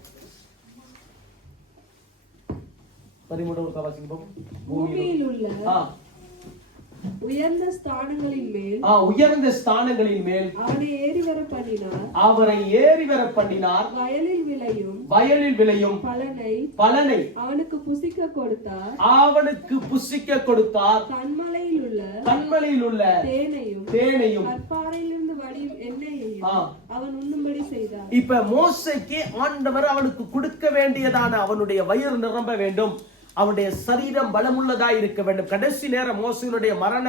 13வது வாசிக்க பார்ப்போம். பூமியில் உள்ள உயர்ந்த ஸ்தானங்களின் மேல் உயர்ந்த ஸ்தானங்களின் மேல் அவனை ஏறி வர பண்ணினார். அவரை ஏறி வர பண்ணினார். வயலில் விளையும் பலனை அவனுக்கு புசிக்க கொடுத்தார். அவனுக்கு புசிக்க கொடுத்தார். கண்மலையில் உள்ள தேனையும் கற்பாறையிலிருந்து வடியும் எண்ணெயையும் அவன் உண்ணும்படி செய்தார். இப்ப மோசேக்கு ஆண்டவர் அவனுக்கு கொடுக்க வேண்டியதான அவனுடைய வயிறு நிரம்ப வேண்டும், அவனுடைய சரீரம் பலமுள்ளதா இருக்க வேண்டும். கடைசி நேரம் மோசேயினுடைய மரண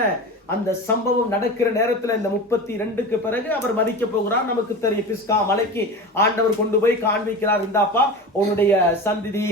அந்த சம்பவம் நடக்கிற நேரத்துல இந்த 32க்கு பிறகு அவர் மரிக்க போகிறார். நமக்கு தெரியும், பிஸ்கா மலைக்கு ஆண்டவர் கொண்டு போய் காண்பிக்கிறார். இந்தாப்பா உன்னுடைய சந்ததி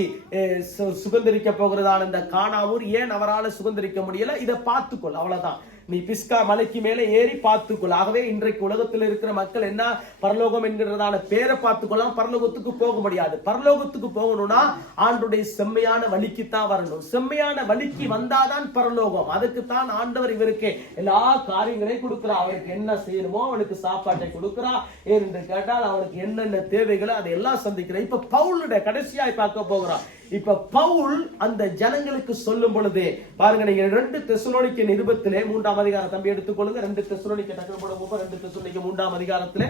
சுதந்திரிக்க போகிறதான இந்த கானாவூர். ஏன் அவரால் சுதந்திரிக்க முடியல? இதை பார்த்துக்கொள், அவ்வளவுதான். நீ பிஸ்கா மலைக்கு மேலே ஏறி பார்த்துக்கொள். ஆகவே இன்றைக்கு உலகத்தில் இருக்கிற மக்கள் என்ன, பரலோகம் என்கிறதான பேரை பார்த்துக்கொள்ளலாம், பரலோகத்துக்கு போக முடியாது. பரலோகத்துக்கு போகணும்னா ஆண்டுடைய செம்மையான வழிக்கு தான் வரணும். செம்மையான வழிக்கு வந்தாதான் பரலோகம். அதுக்குத்தான் ஆண்டவர் இவருக்கு எல்லா காரியங்களையும் கொடுக்கிறார். அவருக்கு என்ன செய்யணுமோ அவனுக்கு சாப்பாட்டை கொடுக்கிறார். என்று கேட்டால் அவனுக்கு என்னென்ன தேவைகளோ அதையெல்லாம் சந்திக்கிறார். இப்ப பவுலுடைய கடைசியாய் பார்க்க போகிறான். இப்ப பவுல் அந்த ஜனங்களுக்கு சொல்லும் பொழுது பாருங்க, நீங்க 2 தெசலோனிக்கே நிருபத்திலே 3ஆம் அதிகாரம் தம்பி எடுத்துக்கொள்ளுங்க. 2 தெசலோனிக்கே டக்குனு போடுங்க. 2 தெசலோனிக்கே 3ஆம் அதிகாரத்திலே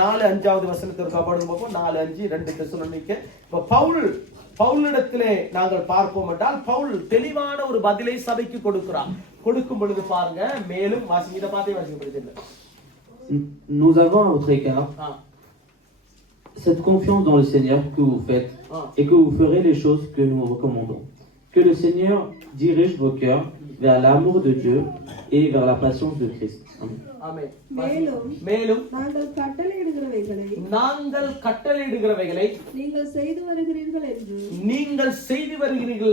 4-5வது வசனத்திற்கு போடுங்க. 4-5 2 தெசலோனிக்கே. இப்ப பவுலிடத்திலே நாங்கள் பார்ப்போம் என்றால் பவுல் தெளிவான ஒரு பதிலை சபைக்கு கொடுக்கிறார். கொடுக்கும் பொழுது பாருங்க, மேலும் வாசிங்க, இதை பார்த்தே வாசிக்கப்படுகிறது. Nous avons à votre égard cette confiance dans le Seigneur que vous faites et que vous ferez les choses que nous vous recommandons. Que le Seigneur dirige vos cœurs vers l'amour de Dieu et vers la patience de Christ. Amen. மேலும் நாங்கள் கட்டளையிடுகிறவைகளை நீங்கள் செய்து வருகிறீர்கள்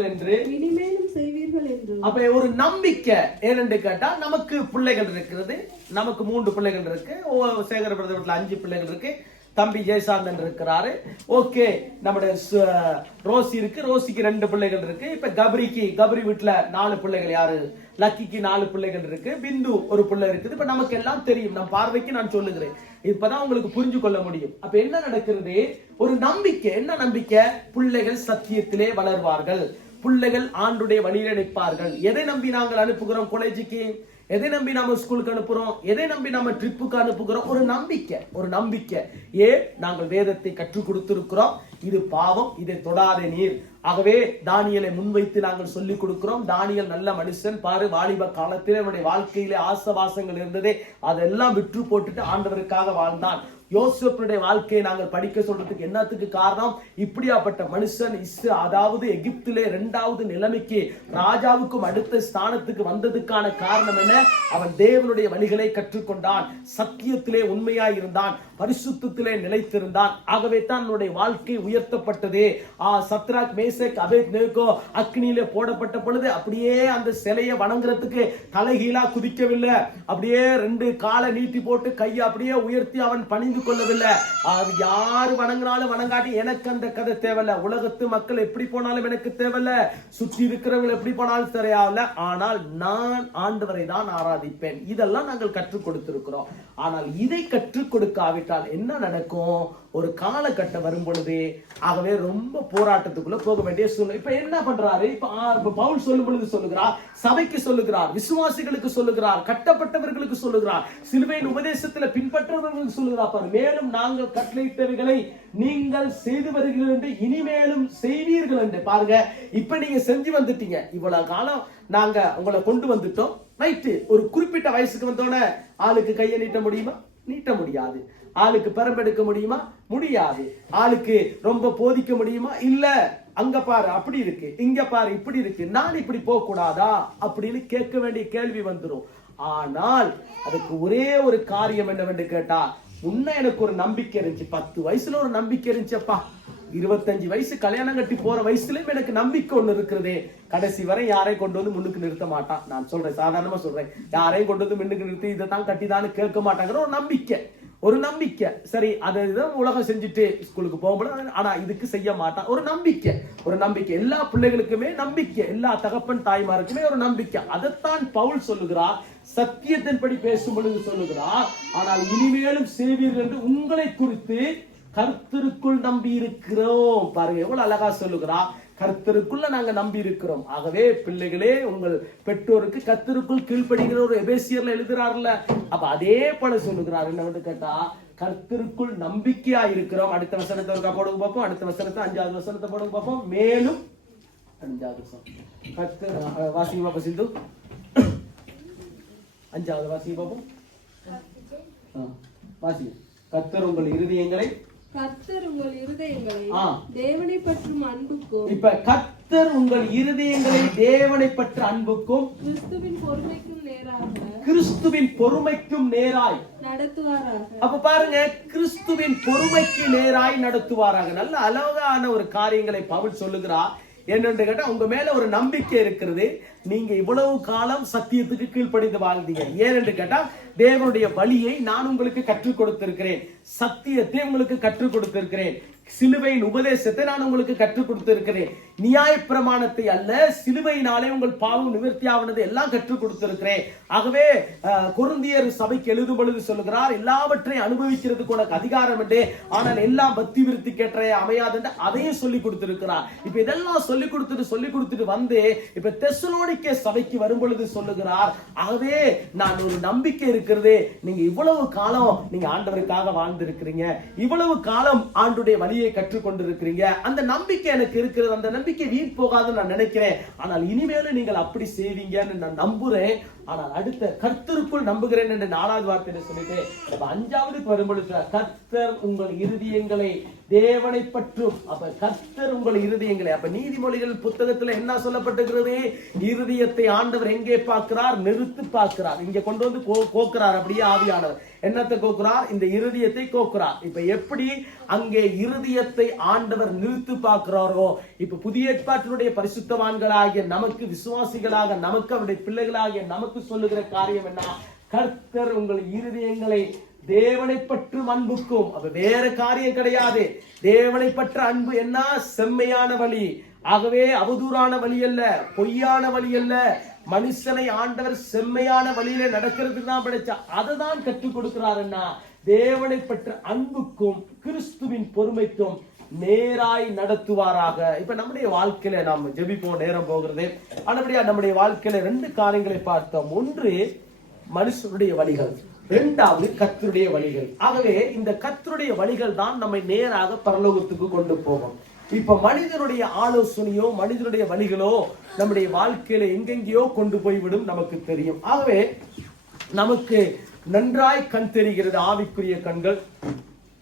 என்று இனிமேலும் செய்வீர்கள் என்று. அப்ப ஒரு நம்பிக்கை ஏனென்று கேட்டா, நமக்கு பிள்ளைகள் இருக்கிறது. நமக்கு 3 பிள்ளைகள் இருக்கு. சேகர பிரதர் வீட்டுல 5 பிள்ளைகள் இருக்கு. தம்பி ஜெயசாந்தன் இருக்கிறாரு. ஓகே, நம்முடைய ரோசி இருக்கு. ரோசிக்கு 2 பிள்ளைகள் இருக்கு. இப்ப கபரி வீட்டுல 4 பிள்ளைகள். யாரு? லக்கிக்கு 4 பிள்ளைகள் இருக்கு. பிந்து ஒரு பிள்ளை இருக்குது. இப்ப நமக்கு எல்லாம் தெரியும். நம் பார்வைக்கு நான் சொல்லுகிறேன், இப்பதான் உங்களுக்கு புரிஞ்சு கொள்ள முடியும். அப்ப என்ன நடக்கிறது? ஒரு நம்பிக்கை. என்ன நம்பிக்கை? பிள்ளைகள் சத்தியத்திலே வளர்வார்கள், பிள்ளைகள் ஆண்டுடைய வழியில நிற்பார்கள். எதை நம்பி நாங்கள் அனுப்புகிறோம் காலேஜுக்கு? எதை நம்பி நாம ஸ்கூலுக்கு அனுப்புறோம்? எதை நம்பி நாம ட்ரிப்புக்கு அனுப்புகிறோம்? ஒரு நம்பிக்கை. நாங்கள் வேதத்தை கற்றுக் கொடுத்திருக்கிறோம். இது பாவம், இதை தொடாதே நீர். ஆகவே தானியலை முன்வைத்து நாங்கள் சொல்லிக் கொடுக்கிறோம். தானியல் நல்ல மனுஷன் பாரு, வாலிப காலத்திலே அவனுடைய வாழ்க்கையிலே ஆசவாசங்கள் இருந்ததே, அதெல்லாம் விற்று போட்டுட்டு ஆண்டவருக்காக வாழ்ந்தான். யோசேப்புடைய வாழ்க்கையை நாங்கள் படிக்க சொல்றதுக்கு என்னத்துக்கு காரணம்? இப்படியாப்பட்ட மனுஷன் அதாவது எகிப்திலே 2வது நிலைமைக்கு ராஜாவுக்கும் அடுத்த ஸ்தானத்துக்கு வந்ததுக்கான காரணம் என்ன? அவன் தேவனுடைய வழிகளை கற்றுக்கொண்டான், சத்தியத்திலே உண்மையாய் இருந்தான், பரிசுத்தத்திலே நிலைத்திருந்தான். ஆகவே தான் அவனுடைய வாழ்க்கை உயர்த்தப்பட்டது. சத்ராக் மேசேக் அபேத்நேகோ அக்னியிலே போடப்பட்ட பொழுது அப்படியே அந்த சிலையை வணங்குறதுக்கு தலைகீழா குதிக்கவில்லை, அப்படியே 2 காலை நீட்டி போட்டு கையை அப்படியே உயர்த்தி அவன் பணிந்து கொள்ளவில்லை. அது யாரு வணங்கினாலும் வணங்காட்டி எனக்கு அந்த கதை தேவையில்ல, உலகத்து மக்கள் எப்படி போனாலும் எனக்கு தேவையில்ல, சுற்றி இருக்கிறவங்க எப்படி போனாலும் தெரியாவில்ல, ஆனால் நான் ஆண்டவரை தான் ஆராதிப்பேன். இதெல்லாம் நாங்கள் கற்றுக் கொடுத்திருக்கிறோம். ஆனால் இதை கற்றுக் கொடுக்காவிட்டால் என்ன நடக்கும்? ஒரு காலகட்டம் வரும் பொழுது ஆகவே ரொம்ப போராட்டத்துக்குள்ள போக வேண்டிய சூழ்நிலை. இப்ப என்ன பண்றாரு? இப்ப பவுல் சொல்லும் பொழுது சொல்லுகிறார், சபைக்கு சொல்லுகிறார், விசுவாசிகளுக்கு சொல்லுகிறார், கட்டப்பட்டவர்களுக்கு சொல்லுகிறார், சிலுவையின் உபதேசத்துல பின்பற்றவர்களுக்கு சொல்லுகிறார். மேலும் நாங்கள் கட்டளையிட்டவைகளை நீங்கள் செய்து வருகிறீர்கள் என்று இனிமேலும் செய்வீர்கள் என்று. பாருங்க, இப்ப நீங்க செஞ்சு வந்துட்டீங்க, இவ்வளவு காலம் நாங்க உங்களை கொண்டு வந்துட்டோம், ரைட்டு. ஒரு குறிப்பிட்ட வயசுக்கு வந்தோட ஆளுக்கு கையை நீட்ட முடியுமா? நீட்ட முடியாது. ஆளுக்கு பெரம்பெடுக்க முடியுமா? முடியாது. ஆளுக்கு ரொம்ப போதிக்க முடியுமா? இல்ல. அங்க பாரு அப்படி இருக்கு, இங்க பாரு இப்படி இருக்கு, நான் இப்படி போக கூடாதா அப்படின்னு கேட்க வேண்டிய கேள்வி வந்துடும். ஆனால் அதுக்கு ஒரே ஒரு காரியம் என்னவென்று கேட்டா, முன்ன எனக்கு ஒரு நம்பிக்கை இருந்துச்சு, 10 வயசுல ஒரு நம்பிக்கை இருந்துச்சப்பா, 25 வயசு கல்யாணம் கட்டி போற வயசுலயும் எனக்கு நம்பிக்கை ஒண்ணு இருக்கிறதே, கடைசி வரை யாரையும் கொண்டு வந்து முன்னுக்கு நிறுத்த மாட்டான். நான் சொல்றேன், சாதாரணமா சொல்றேன், யாரையும் கொண்டு வந்து முன்னுக்கு நிறுத்தி இதை தான் கட்டிதான்னு கேட்க மாட்டாங்கிற ஒரு நம்பிக்கை. சரி, அதை உலகம் செஞ்சுட்டு ஸ்கூலுக்கு போகும்போது, ஆனா இதுக்கு செய்ய மாட்டான். ஒரு நம்பிக்கை எல்லா பிள்ளைகளுக்குமே நம்பிக்கை, எல்லா தகப்பன் தாய்மாருக்குமே ஒரு நம்பிக்கை. அதைத்தான் பவுல் சொல்லுகிறார், சத்தியத்தின்படி பேசும் பொழுது சொல்லுகிறார், ஆனால் இனிமேலும் செய்வீர்கள் என்று உங்களை குறித்து கர்த்தருக்குள் நம்பி இருக்கிறோம். பாருங்க எவ்வளவு அழகா சொல்லுகிறார், கர்த்தருக்குள்ள நாங்க நம்பி இருக்கிறோம். ஆகவே பிள்ளைகளே, உங்கள் பெற்றோருக்கு கர்த்தருக்குள் கீழ்ப்படுகிற ஒரு எபேசியர்ல எழுதுறாருல, அப்ப அதே போல சொல்லுகிறார். என்ன கேட்டா, கர்த்தருக்குள் நம்பிக்கையா இருக்கிறோம். அடுத்த வசனத்தை போடுங்க பார்ப்போம், அடுத்த வசனத்தை 5வது வசனத்தை போடுங்க பார்ப்போம். மேலும் 5வது வசனம் கர்த்தர் வாசிங்க பாப்போம். சிந்து 5வது வாசிங்க பாப்போம். வாசிங்க. கர்த்தர் உங்கள் இருதயங்களை தேவனை பற்றும் அன்புக்கும், இப்ப கர்த்தர் உங்கள் இருதயங்களை தேவனை பற்ற அன்புக்கும் கிறிஸ்துவின் பொறுமைக்கும் நேராய் நடத்துவாராக. அப்ப பாருங்க, கிறிஸ்துவின் பொறுமைக்கு நேராய் நடத்துவாராக. நல்ல அழகான ஒரு காரியங்களை பவுல் சொல்லுகிறார். என்னென்று கேட்டா, உங்க மேல ஒரு நம்பிக்கை இருக்கிறது, நீங்க இவ்வளவு காலம் சத்தியத்துக்கு கீழ்ப்படிந்து வாழ்ந்தீங்க. ஏனென்று கேட்டா, தேவனுடைய வழியை நான் உங்களுக்கு கற்றுக் கொடுத்திருக்கிறேன், சத்தியத்தை உங்களுக்கு கற்றுக் கொடுத்திருக்கிறேன், சிலுவையின் உபதேசத்தை நான் உங்களுக்கு கற்றுக் கொடுத்திருக்கிறேன், நியாய பிரமாணத்தை அல்ல, சிலுவையினாலே உங்கள் பாவம் நிவர்த்தி ஆவனது எல்லாம் கற்றுக் கொடுத்திருக்கிறேன். ஆகவே கொரிந்தியர் சபைக்கு எழுதும் பொழுது சொல்லுகிறார், எல்லாவற்றையும் அனுபவிக்கிறதுக்கு உனக்கு அதிகாரம் உண்டு, ஆனால் எல்லாம் பக்தி விருத்தி கேட்ட அமையாது என்று அதையும் சொல்லி கொடுத்திருக்கிறார். இப்ப இதெல்லாம் சொல்லி கொடுத்துட்டு வந்து இப்ப தெசலோனிக்கே சபைக்கு வரும் பொழுது சொல்லுகிறார், ஆகவே நான் ஒரு நம்பிக்கை இருக்கிறது, நீங்க இவ்வளவு காலம் நீங்க ஆண்டவருக்காக வாழ்ந்திருக்கிறீங்க, இவ்வளவு காலம் ஆண்டுடைய வழியை கற்றுக்கொண்டிருக்கிறீங்க, அந்த நம்பிக்கை எனக்கு இருக்கிறது, அந்த நம்பிக்கை வீண் போகாதுன்னு நான் நினைக்கிறேன். ஆனால் இனிமேலும் நீங்கள் அப்படி செய்வீங்கன்னு நான் நம்புறேன். ஆனால் அடுத்த கர்த்தருக்குள் நம்புகிறேன் என்று 4வது வார்த்தையை சொல்லிட்டு 5வதுக்கு வரும்பொழுது, கர்த்தர் உங்கள் இருதயங்களை தேவனை பற்றும். அப்ப கர்த்தர் உங்கள் இருதயங்களை, அப்ப நீதிமொழிகள் புத்தகத்துல என்ன சொல்லப்பட்டிருக்கிறது? இருதயத்தை ஆண்டவர் எங்கே பார்க்கிறார்? நிறுத்து பார்க்கிறார். இங்க கொண்டு வந்து கோக்குறார். அப்படியே ஆவியானவர் என்னத்தை கோக்குறார்? இந்த இருதயத்தை கோக்குறார். இப்ப எப்படி அங்கே இருதயத்தை ஆண்டவர் நிறுத்து பார்க்கிறாரோ, இப்ப புதிய ஏற்பாட்டினுடைய பரிசுத்தவான்களாகிய நமக்கு, விசுவாசிகளாக நமக்கு, அவருடைய பிள்ளைகளாகிய நமக்கு சொல்லுகிற காரியம் என்ன? கர்த்தர் உங்கள் இருதயங்களை தேவனை பற்றும் அன்புக்கும். அப்ப வேற காரியம் கிடையாது. தேவனை பற்ற அன்பு என்ன? செம்மையான வழி. ஆகவே அவதூறான வழி அல்ல, பொய்யான வழி அல்ல. மனுஷனை ஆண்டவர் செம்மையான வழியில நடக்கிறதுக்கு தான் படைச்சா, அதை தான் கற்றுக் கொடுக்கிறாருன்னா, தேவனை பற்ற அன்புக்கும் கிறிஸ்துவின் பொறுமைக்கும் நேராய் நடத்துவாராக. இப்ப நம்முடைய வாழ்க்கையில நாம் ஜெபிப்போம், நேரம் போகிறது. ஆனபடியா நம்முடைய வாழ்க்கையில 2 காரியங்களை பார்த்தோம். ஒன்று மனுஷனுடைய வழிகள், 2வது கர்த்தருடைய வழிகள். ஆகவே இந்த கர்த்தருடைய வழிகள் தான் நம்மை நேராக பரலோகத்துக்கு கொண்டு போகும். இப்ப மனிதனுடைய ஆலோசனையோ மனிதனுடைய வழிகளோ நம்முடைய வாழ்க்கையில எங்கெங்கேயோ கொண்டு போய்விடும், நமக்கு தெரியும். ஆகவே நமக்கு நன்றாய் கண் தெரிகிறது, ஆவிக்குரிய கண்கள்.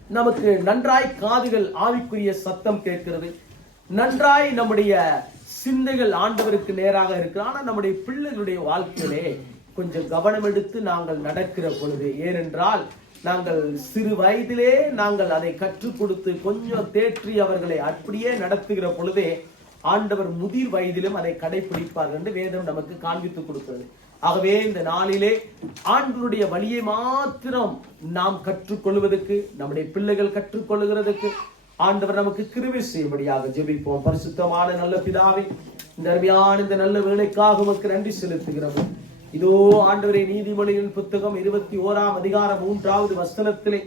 நமக்கு நன்றாய் காதுகள் ஆவிக்குரிய சத்தம் கேட்கிறது, நன்றாய் நம்முடைய சிந்தைகள் ஆண்டவருக்கு நேராக இருக்கு. ஆனா நம்முடைய பிள்ளைகளுடைய வாழ்க்கையிலே கொஞ்சம் கவனம் எடுத்து நாங்கள் நடக்கிற பொழுது, ஏனென்றால் நாங்கள் சிறு வயதிலே நாங்கள் அதை கற்றுக் கொடுத்து கொஞ்சம் தேற்றி அவர்களை அப்படியே நடத்துகிற பொழுதே ஆண்டவர் முதிர் வயதிலும் அதை கடைபிடிப்பார்கள் என்று வேதம் நமக்கு காண்பித்து கொடுக்கிறது. ஆகவே இந்த நாளிலே ஆண்டவருடைய வழியை மாத்திரம் நாம் கற்றுக்கொள்வதற்கு, நம்முடைய பிள்ளைகள் கற்றுக்கொள்ளுகிறதுக்கு ஆண்டவர் நமக்கு கிருபை செய்யும்படியாக ஜெபிப்போம். பரிசுத்தமான நல்ல பிதாவே, இந்த அருமையான இந்த நல்ல வேலைக்காக உமக்கு நன்றி செலுத்துகிறோம். இதோ ஆண்டவரே, நீதிமொழியின் புத்தகம் 21ஆம் அதிகாரம் 3வது வசனத்திலே